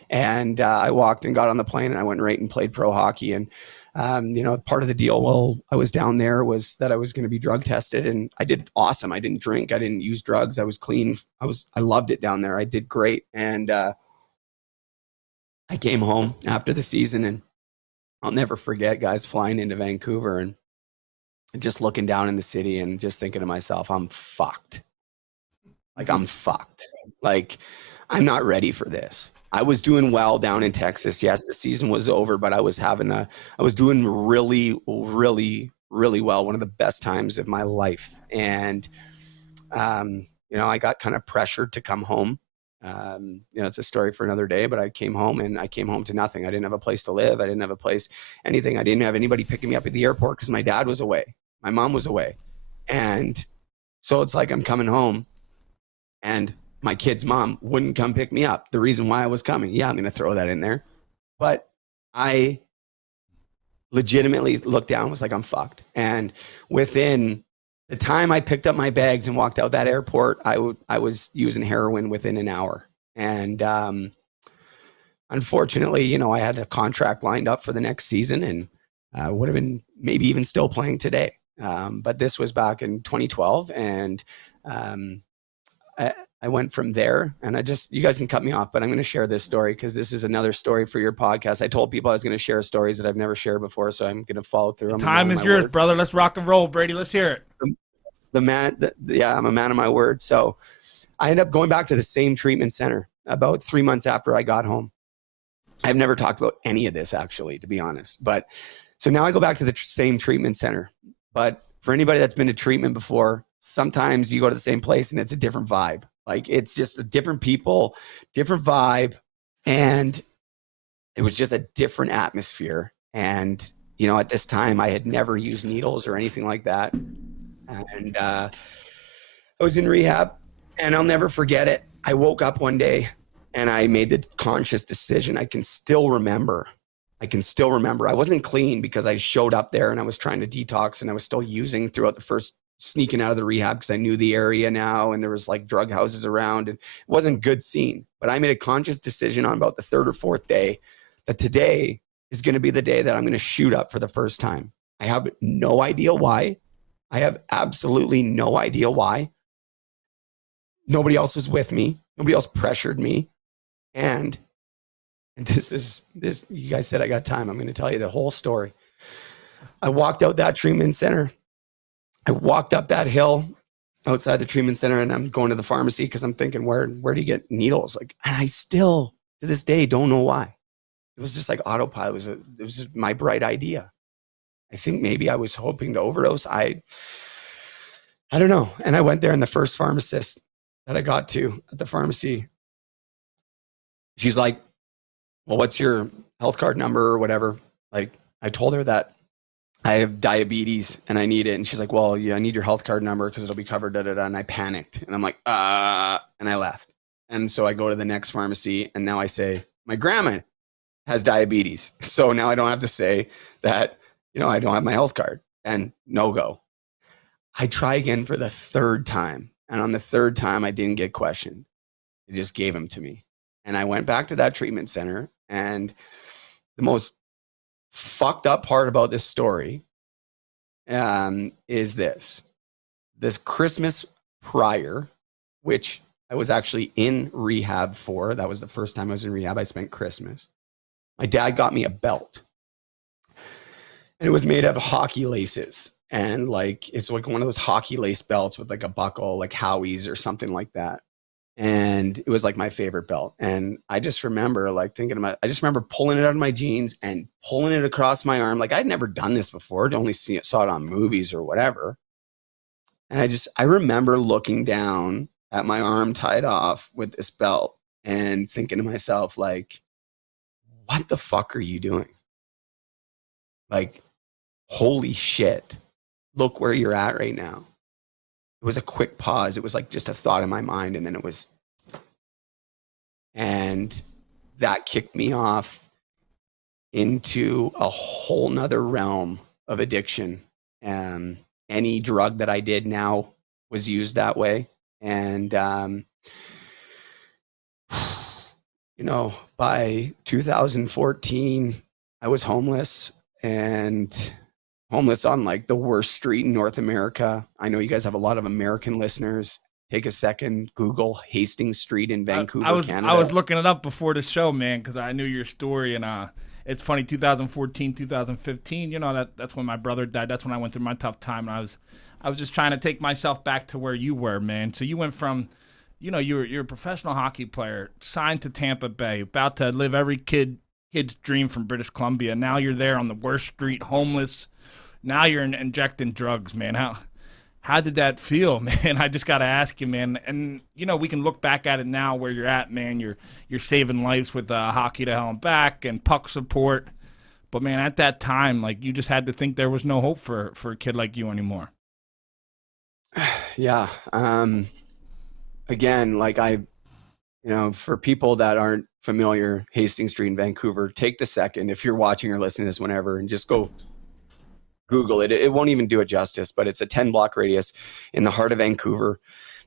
And I walked and got on the plane, and I went right and played pro hockey. And part of the deal while I was down there was that I was going to be drug tested, and I did awesome. I didn't drink. I didn't use drugs. I was clean. I loved it down there. I did great. And I came home after the season, and I'll never forget, guys, flying into Vancouver and just looking down in the city and just thinking to myself, I'm fucked. Like, I'm fucked. Like, I'm not ready for this. I was doing well down in Texas. Yes, the season was over, but I was doing really, really, really well. One of the best times of my life. And, I got kind of pressured to come home. It's a story for another day, but I came home to nothing. I didn't have a place to live. I didn't have a place, anything. I didn't have anybody picking me up at the airport because my dad was away. My mom was away. And so it's like I'm coming home and my kid's mom wouldn't come pick me up. The reason why I was coming. Yeah, I'm going to throw that in there. But I legitimately looked down and was like, I'm fucked. And within the time I picked up my bags and walked out that airport, I was using heroin within an hour. And unfortunately, I had a contract lined up for the next season and would have been maybe even still playing today. But this was back in 2012. And I went from there, and you guys can cut me off, but I'm going to share this story because this is another story for your podcast. I told people I was going to share stories that I've never shared before, so I'm going to follow through. Time is yours, brother. Let's rock and roll, Brady. Let's hear it. I'm a man of my word. So I ended up going back to the same treatment center about 3 months after I got home. I've never talked about any of this, actually, to be honest. But so now I go back to the same treatment center. But for anybody that's been to treatment before, sometimes you go to the same place and it's a different vibe. Like, it's just a different people, different vibe. And it was just a different atmosphere. And, at this time I had never used needles or anything like that. And I was in rehab, and I'll never forget it. I woke up one day and I made the conscious decision. I can still remember. I wasn't clean because I showed up there and I was trying to detox, and I was still using throughout the first sneaking out of the rehab because I knew the area now, and there was like drug houses around, and it wasn't a good scene. But I made a conscious decision on about the third or fourth day that today is going to be the day that I'm going to shoot up for the first time. I have no idea why. I have absolutely no idea why. Nobody else was with me. Nobody else pressured me. And this, you guys said I got time. I'm going to tell you the whole story. I walked out that treatment center. I walked up that hill outside the treatment center, and I'm going to the pharmacy because I'm thinking, where do you get needles? Like, and I still, to this day, don't know why. It was just like autopilot. It was just my bright idea. I think maybe I was hoping to overdose. I don't know. And I went there, and the first pharmacist that I got to at the pharmacy, she's like, well, what's your health card number or whatever? Like, I told her that I have diabetes and I need it. And she's like, well, yeah, I need your health card number because it'll be covered, And I panicked, and I'm like, and I left. And so I go to the next pharmacy, and now I say, my grandma has diabetes. So now I don't have to say that, I don't have my health card, and no go. I try again for the third time. And on the third time, I didn't get questioned. They just gave them to me. And I went back to that treatment center. And the most fucked up part about this story is this Christmas prior, which I was actually in rehab for. That was the first time I was in rehab. I spent Christmas. My dad got me a belt, and it was made out of hockey laces. And like, it's like one of those hockey lace belts with like a buckle, like Howie's or something like that. And it was like my favorite belt. And I just remember I just remember pulling it out of my jeans and pulling it across my arm. Like, I'd never done this before. I'd only saw it on movies or whatever. And I remember looking down at my arm tied off with this belt and thinking to myself, like, what the fuck are you doing? Like, holy shit, look where you're at right now. It was a quick pause. It was like just a thought in my mind. And then and that kicked me off into a whole nother realm of addiction. Any drug that I did now was used that way. And, by 2014, I was homeless, and homeless on like the worst street in North America. I know you guys have a lot of American listeners. Take a second, Google Hastings Street in Vancouver, Canada. I was looking it up before the show, man, because I knew your story. And it's funny, 2014, 2015, that's when my brother died. That's when I went through my tough time. And I was just trying to take myself back to where you were, man. So you went from you're a professional hockey player, signed to Tampa Bay, about to live every kid's dream from British Columbia. Now you're there on the worst street, homeless. Now you're injecting drugs, man. How did that feel, man? I just got to ask you, man. And we can look back at it now where you're at, man. You're saving lives with Hockey to Hell and Back and puck support. But man, at that time, like, you just had to think there was no hope for a kid like you anymore. Yeah. Again, like for people that aren't familiar, Hastings Street in Vancouver, take the second, if you're watching or listening to this whenever, and just go Google it. It won't even do it justice, but it's a 10-block radius in the heart of Vancouver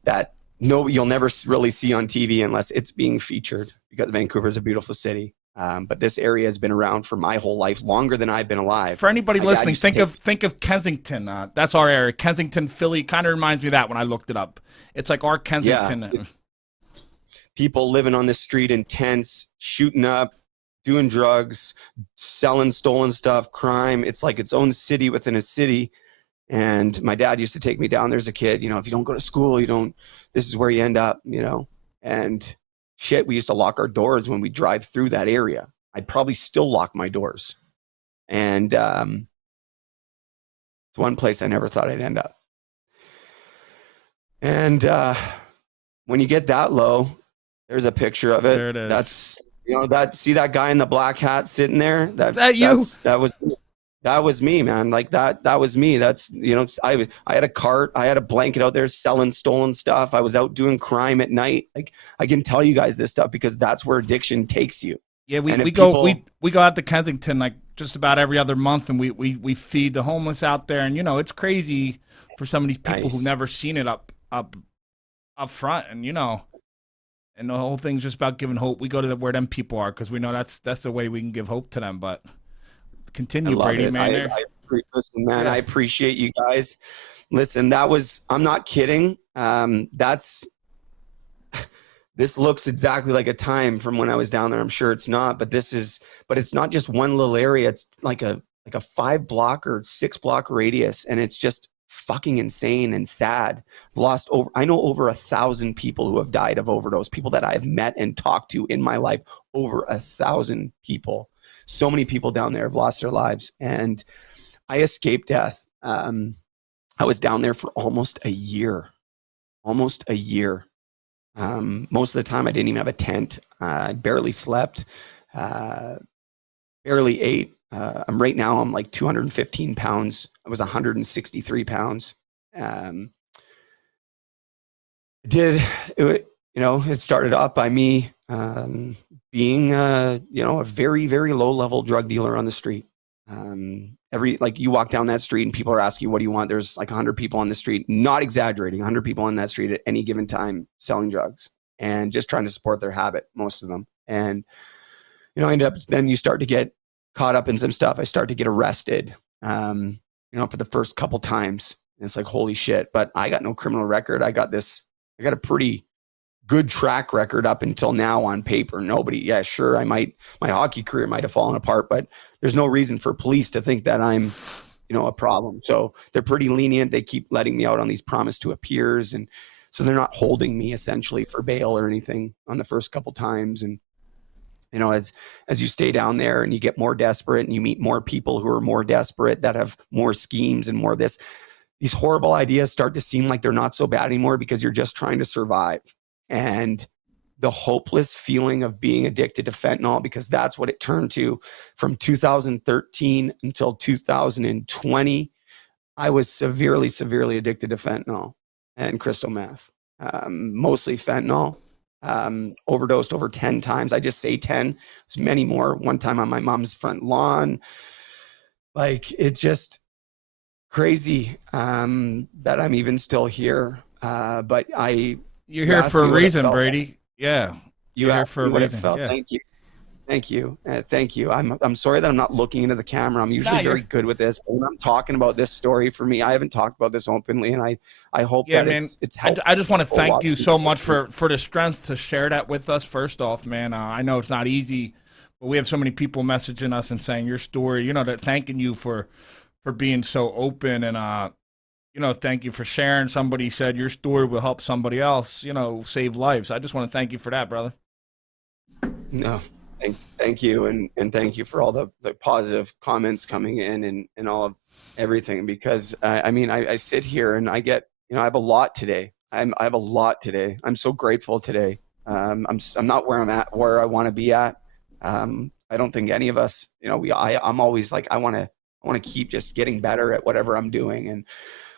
that you'll never really see on TV unless it's being featured, because Vancouver is a beautiful city. But this area has been around for my whole life, longer than I've been alive. For anybody listening, think of Kensington. That's our area. Kensington, Philly, kind of reminds me of that when I looked it up. It's like our Kensington. Yeah, it's people living on the street in tents, shooting up, doing drugs, selling stolen stuff, crime. It's like its own city within a city. And my dad used to take me down there as a kid. If you don't go to school, this is where you end up, and shit, we used to lock our doors when we drive through that area. I'd probably still lock my doors. And it's one place I never thought I'd end up. And when you get that low, there's a picture of it. There it is. That's, see that guy in the black hat sitting there? Is that you? That was me, man. Like that was me. That's, I had a cart, I had a blanket out there selling stolen stuff. I was out doing crime at night. Like, I can tell you guys this stuff because that's where addiction takes you. Yeah, we go out to Kensington like just about every other month, and we feed the homeless out there, and it's crazy for some of these people who've never seen it up front, and and the whole thing's just about giving hope. We go to where them people are because we know that's the way we can give hope to them. But continue, Brady, man. Listen, man, I appreciate you guys. Listen, I'm not kidding. This looks exactly like a time from when I was down there. I'm sure it's not, but it's not just one little area. It's like a 5-block or 6-block radius. And it's just fucking insane and sad. I know over 1,000 people who have died of overdose, people that I've met and talked to in my life, over 1,000 people. So many people down there have lost their lives, and I escaped death. I was down there for almost a year. Most of the time I didn't even have a tent. I barely slept, barely ate. Right now I'm like 215 pounds. I was 163 pounds. It started off by me being a very, very low level drug dealer on the street. You walk down that street and people are asking you, what do you want? There's like 100 people on the street, not exaggerating, 100 people on that street at any given time selling drugs and just trying to support their habit, most of them. And, then you start to get caught up in some stuff. I start to get arrested, for the first couple times. And it's like, holy shit, but I got no criminal record. I got a pretty good track record up until now on paper. My hockey career might have fallen apart, but there's no reason for police to think that I'm, a problem. So they're pretty lenient. They keep letting me out on these promise to appears. And so they're not holding me essentially for bail or anything on the first couple times. And, as you stay down there and you get more desperate and you meet more people who are more desperate, that have more schemes and more of this, these horrible ideas start to seem like they're not so bad anymore because you're just trying to survive. And the hopeless feeling of being addicted to fentanyl, because that's what it turned to from 2013 until 2020. I was severely, severely addicted to fentanyl and crystal meth, mostly fentanyl. Overdosed over 10 times. I just say 10. There's many more. One time on my mom's front lawn. Like, it just crazy that I'm even still here. But you're here for a reason, Brady. Like. Yeah. You're here for a reason. Yeah. Thank you. Thank you. I'm sorry that I'm not looking into the camera. I'm usually very good with this. But when I'm talking about this story, for me, I haven't talked about this openly, and I hope that it's helpful. I just want to thank you so much for the strength to share that with us. First off, man, I know it's not easy, but we have so many people messaging us and saying your story, that thanking you for being so open and thank you for sharing. Somebody said your story will help somebody else, save lives. I just want to thank you for that, brother. No, thank you, and thank you for all the positive comments coming in and all of everything, because I sit here and I get, I have a lot today. I have a lot today. I'm so grateful today. I'm not where I want to be at. I don't think any of us, I'm always like, I want to keep just getting better at whatever I'm doing, and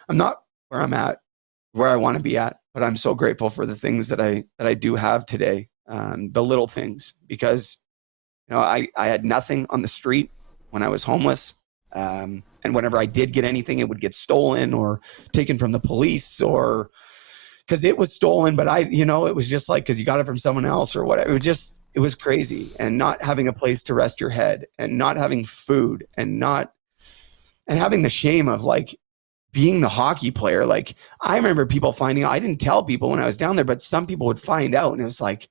I'm not where I'm at, where I want to be at, but I'm so grateful for the things that I do have today. The little things, because I had nothing on the street when I was homeless, and whenever I did get anything, it would get stolen or taken from the police, or because it was stolen, but it was just like because you got it from someone else or whatever. It was crazy, and not having a place to rest your head, and not having food, and having the shame of like being the hockey player. Like, I remember people finding out. I didn't tell people when I was down there, but some people would find out, and it was like,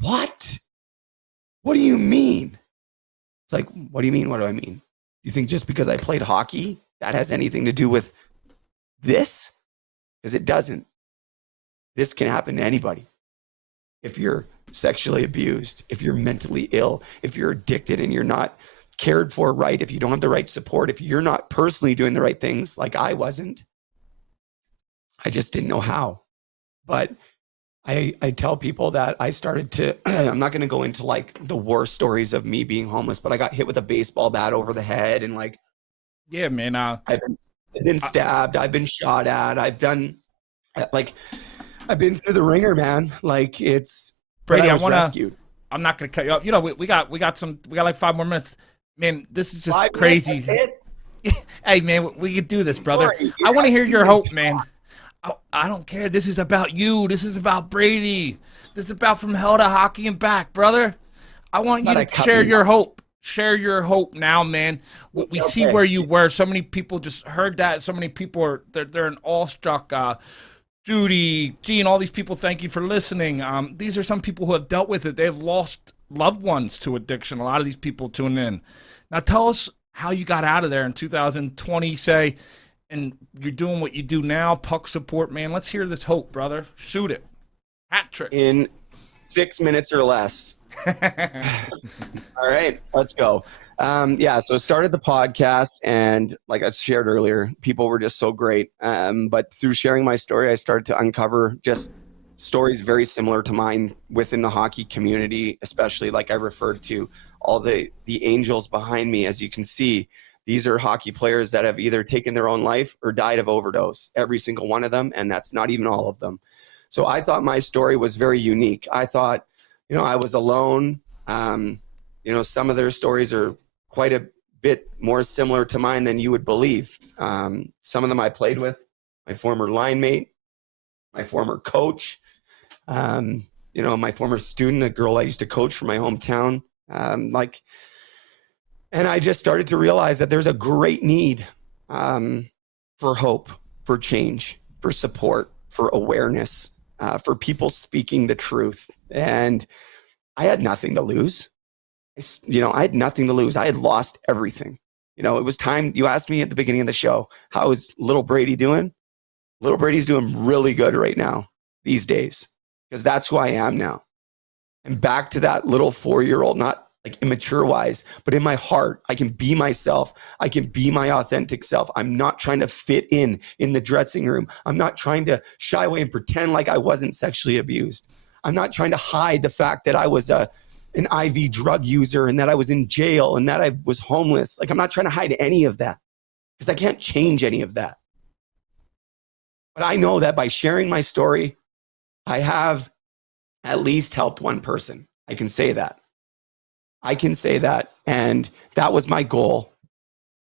what do you mean? It's like, what do you mean? What do I mean? You think just because I played hockey, that has anything to do with this? Because it doesn't. This can happen to anybody. If you're sexually abused, if you're mentally ill, if you're addicted and you're not cared for right, if you don't have the right support, if you're not personally doing the right things, like I wasn't, I just didn't know how. But I tell people that I started to, I'm not going to go into like the war stories of me being homeless, but I got hit with a baseball bat over the head, and like, yeah, man, I've been stabbed. I've been shot at. I've been through the ringer, man. Like, it's Brady. rescued. I'm not going to cut you off. We got like 5 more minutes, man. This is just crazy. Hey, man, we could do this, brother. I want to hear your hope, man. I don't care. This is about you. This is about Brady. This is about from hell to hockey and back, brother. I want you to share your hope. Share your hope now, man. We see where you were. So many people just heard that. So many people they're an awestruck. Judy, Gene, all these people, thank you for listening. These are some people who have dealt with it. They've lost loved ones to addiction. A lot of these people tune in. Now tell us how you got out of there in 2020, say, and you're doing what you do now, puck support, man. Let's hear this hope, brother. Shoot it. Hat trick. In 6 minutes or less. All right, let's go. So started the podcast, and like I shared earlier, people were just so great. But through sharing my story, I started to uncover just stories very similar to mine within the hockey community, especially like I referred to all the angels behind me. As you can see, these are hockey players that have either taken their own life or died of overdose, every single one of them, and that's not even all of them. So I thought my story was very unique. I thought, I was alone. Some of their stories are quite a bit more similar to mine than you would believe. Some of them I played with, my former line mate, my former coach, my former student, a girl I used to coach from my hometown. And I just started to realize that there's a great need for hope, for change, for support, for awareness, for people speaking the truth. And I had nothing to lose. I had nothing to lose. I had lost everything. It was time. You asked me at the beginning of the show, how is little Brady doing? Little Brady's doing really good right now these days, because that's who I am now. And back to that little 4-year-old, not like immature wise, but in my heart, I can be myself. I can be my authentic self. I'm not trying to fit in the dressing room. I'm not trying to shy away and pretend like I wasn't sexually abused. I'm not trying to hide the fact that I was an IV drug user and that I was in jail and that I was homeless. Like, I'm not trying to hide any of that, because I can't change any of that. But I know that by sharing my story, I have at least helped one person. I can say that. And that was my goal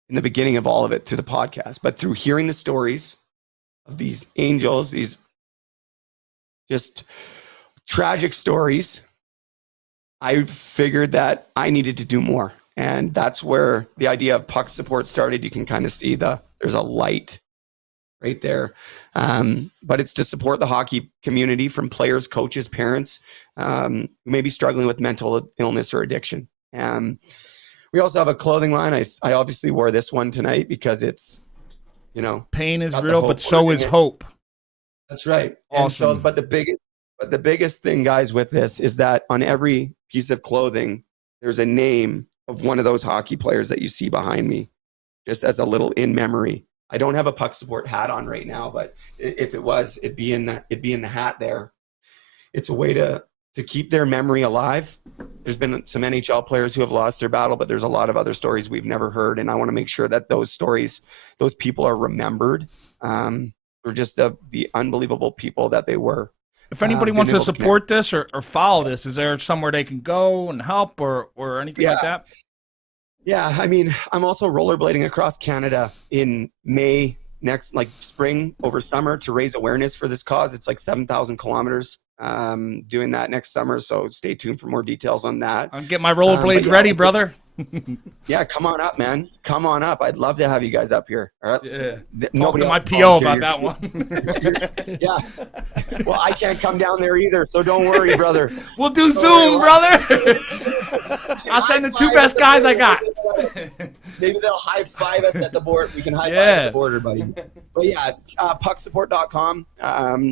in the beginning of all of it through the podcast. But through hearing the stories of these angels, these just tragic stories, I figured that I needed to do more. And that's where the idea of puck support started. You can kind of see there's a light right there. But it's to support the hockey community, from players, coaches, parents who may be struggling with mental illness or addiction. We also have a clothing line. I obviously wore this one tonight because it's Pain is got the real, hope. but so is hope. That's right. Awesome. And so, but the biggest thing, guys, with this is that on every piece of clothing, there's a name of one of those hockey players that you see behind me, just as a little in memory. I don't have a puck support hat on right now, but if it was, it'd be in the hat there. It's a way to keep their memory alive. There's been some NHL players who have lost their battle, but there's a lot of other stories we've never heard. And I want to make sure that those stories, those people are remembered for just the unbelievable people that they were. If anybody wants to support this or follow this, is there somewhere they can go and help or anything like that? Yeah, I mean, I'm also rollerblading across Canada in May, next, like spring over summer, to raise awareness for this cause. It's like 7,000 kilometers doing that next summer. So stay tuned for more details on that. I'll get my rollerblades ready, brother. Yeah, come on up, man. Come on up. I'd love to have you guys up here. All right. Yeah. Nobody Talk to my PO about that one. Yeah. Well, I can't come down there either, so don't worry, brother. We'll do Zoom, brother. I'll send the two best guys I got. Maybe they'll high five us at the border. We can high five at the border, buddy. But yeah, pucksupport.com.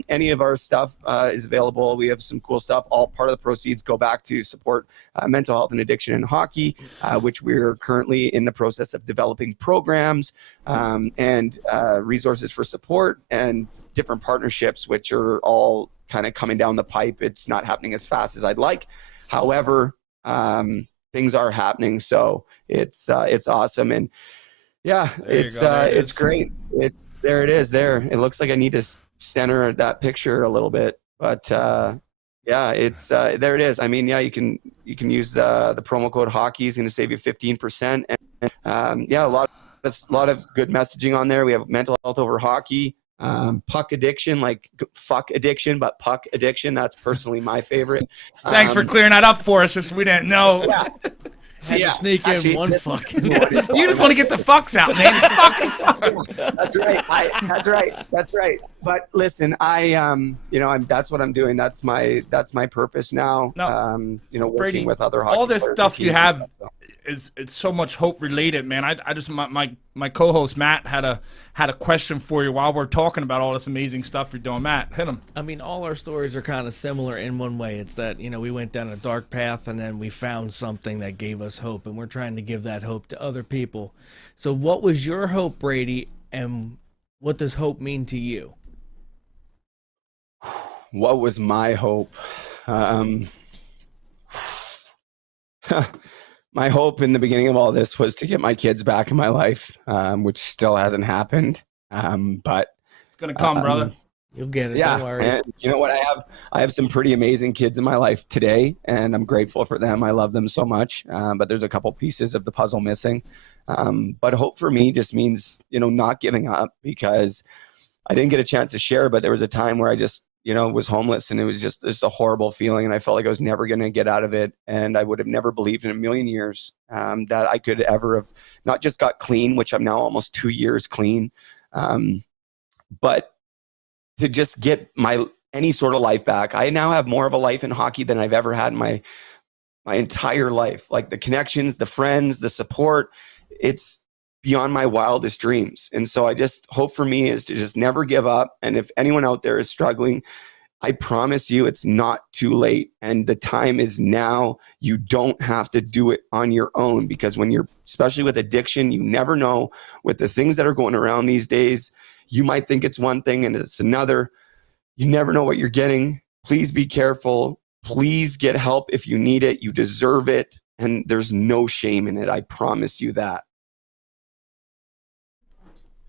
Any of our stuff is available. We have some cool stuff. All part of the proceeds go back to support mental health and addiction in hockey, which we're currently in the process of developing programs and resources for support and different partnerships, which are all kind of coming down the pipe. It's not happening as fast as I'd like. However, things are happening, so it's awesome. And yeah, it's great. There it is. There it looks like I need to center that picture a little bit, but yeah, it's there it is. I mean, yeah, you can use the promo code hockey is going to save you 15%. And yeah, a lot of good messaging on there. We have mental health over hockey, puck addiction, like fuck addiction, but puck addiction. That's personally my favorite. Thanks for clearing that up for us. Just we didn't know. Yeah. Had to sneak in one fucking. You just want to get the fucks out, man. That's right. That's right. But listen, that's what I'm doing. That's my purpose now. No, working Brady, with other hockey all this players stuff and you teams have and stuff, so. it's so much hope related, man. I just my co-host Matt had a question for you while we're talking about all this amazing stuff you're doing. Matt, hit him. I mean, all our stories are kind of similar in one way. It's that, we went down a dark path and then we found something that gave us hope, and we're trying to give that hope to other people. So what was your hope, Brady, and what does hope mean to you? What was my hope? My hope in the beginning of all this was to get my kids back in my life, which still hasn't happened. But it's gonna come, brother. You'll get it. Yeah, Don't worry. and you know what? I have some pretty amazing kids in my life today, and I'm grateful for them. I love them so much. But there's a couple pieces of the puzzle missing. But hope for me just means, not giving up, because I didn't get a chance to share, but there was a time where I just, was homeless, and it was just a horrible feeling. And I felt like I was never going to get out of it. And I would have never believed in a million years that I could ever have not just got clean, which I'm now almost 2 years clean, but to just get any sort of life back. I now have more of a life in hockey than I've ever had in my entire life. Like the connections, the friends, the support, it's beyond my wildest dreams. And so I just hope for me is to just never give up. And if anyone out there is struggling, I promise you it's not too late. And the time is now. You don't have to do it on your own, because when you're, especially with addiction, you never know with the things that are going around these days. You might think it's one thing and it's another. You never know what you're getting. Please be careful. Please get help if you need it. You deserve it. And there's no shame in it. I promise you that.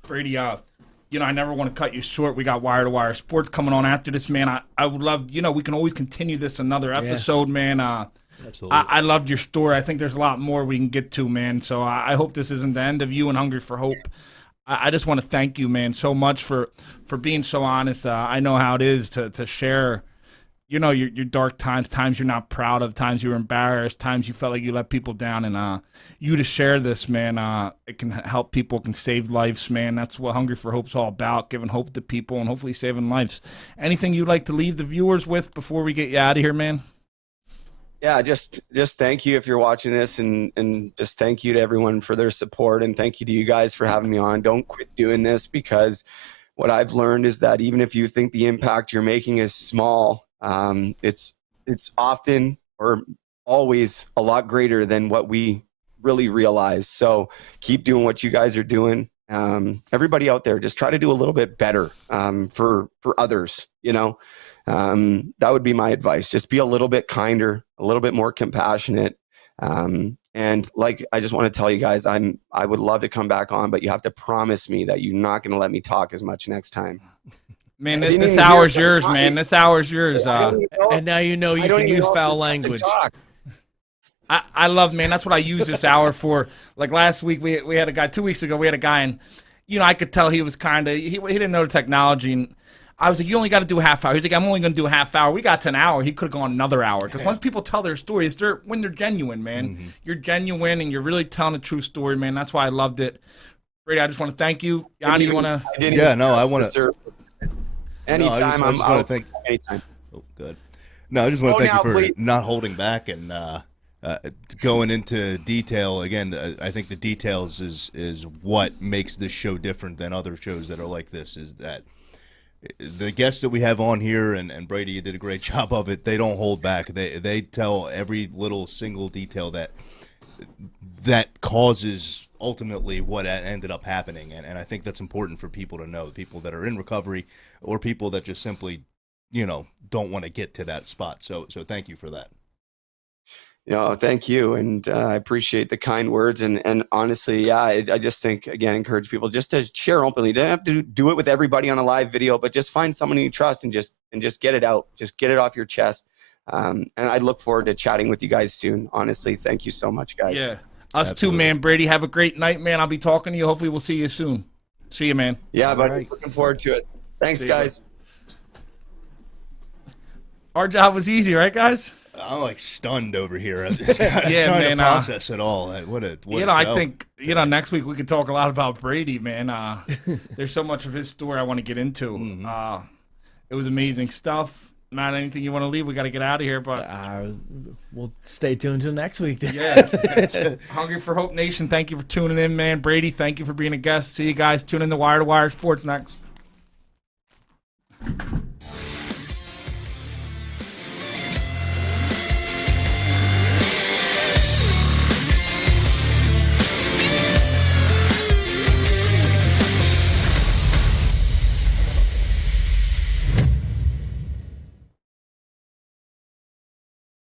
Brady, I never want to cut you short. We got Wire to Wire Sports coming on after this, man. I would love, we can always continue this another episode, man. Absolutely. I loved your story. I think there's a lot more we can get to, man. So I hope this isn't the end of you and Hungry for Hope. I just want to thank you, man, so much for being so honest. I know how it is to share, your dark times you're not proud of, times you were embarrassed, times you felt like you let people down, and you to share this, man, it can help people, can save lives, man. That's what Hungry for Hope's all about, giving hope to people and hopefully saving lives. Anything you'd like to leave the viewers with before we get you out of here, man? Yeah, just thank you if you're watching this, and just thank you to everyone for their support, and thank you to you guys for having me on. Don't quit doing this, because what I've learned is that even if you think the impact you're making is small, it's often or always a lot greater than what we really realize. So keep doing what you guys are doing. Everybody out there, just try to do a little bit better for others. That would be my advice. Just be a little bit kinder, a little bit more compassionate. And like, I just want to tell you guys, I would love to come back on, but you have to promise me that you're not going to let me talk as much next time. Man, this hour's yours, man. This hour's yours. And now you know you can use foul language. I love, man. That's what I use this hour for. Like last week, we had a guy. 2 weeks ago, we had a guy, and I could tell he was kind of he didn't know the technology, and I was like, you only got to do a half hour. He's like, I'm only going to do a half hour. We got to an hour. He could have gone another hour. Because once people tell their stories, when they're genuine, man. Mm-hmm. You're genuine, and you're really telling a true story, man. That's why I loved it. Brady, I just want to thank you. Yanni, you want to? Yeah, no, I want to. Anytime, no, I just want to thank. Anytime. Oh, good. No, I just want to thank you for please. not holding back and going into detail. Again, I think the details is what makes this show different than other shows that are like this. Is that the guests that we have on here, and Brady, you did a great job of it. They don't hold back. They tell every little single detail that causes ultimately what ended up happening, and I think that's important for people to know. People that are in recovery, or people that just simply, don't want to get to that spot. So thank you for that. Thank you, and I appreciate the kind words. And honestly, yeah, I just think, again, encourage people just to share openly. You don't have to do it with everybody on a live video, but just find someone you trust and just get it out. Just get it off your chest. And I look forward to chatting with you guys soon. Honestly, thank you so much, guys. Yeah, us too, man. Brady, have a great night, man. I'll be talking to you. Hopefully, we'll see you soon. See you, man. Yeah, but looking forward to it. Thanks, guys. Our job was easy, right, guys? I'm like stunned over here. I'm just trying to process it all. What a show. I think next week we could talk a lot about Brady, man. There's so much of his story I want to get into. Mm-hmm. It was amazing stuff. Not anything you want to leave. We got to get out of here, but we'll stay tuned till next week. Yeah. Hungry for Hope Nation. Thank you for tuning in, man. Brady, thank you for being a guest. See you guys. Tune in to Wire Sports next.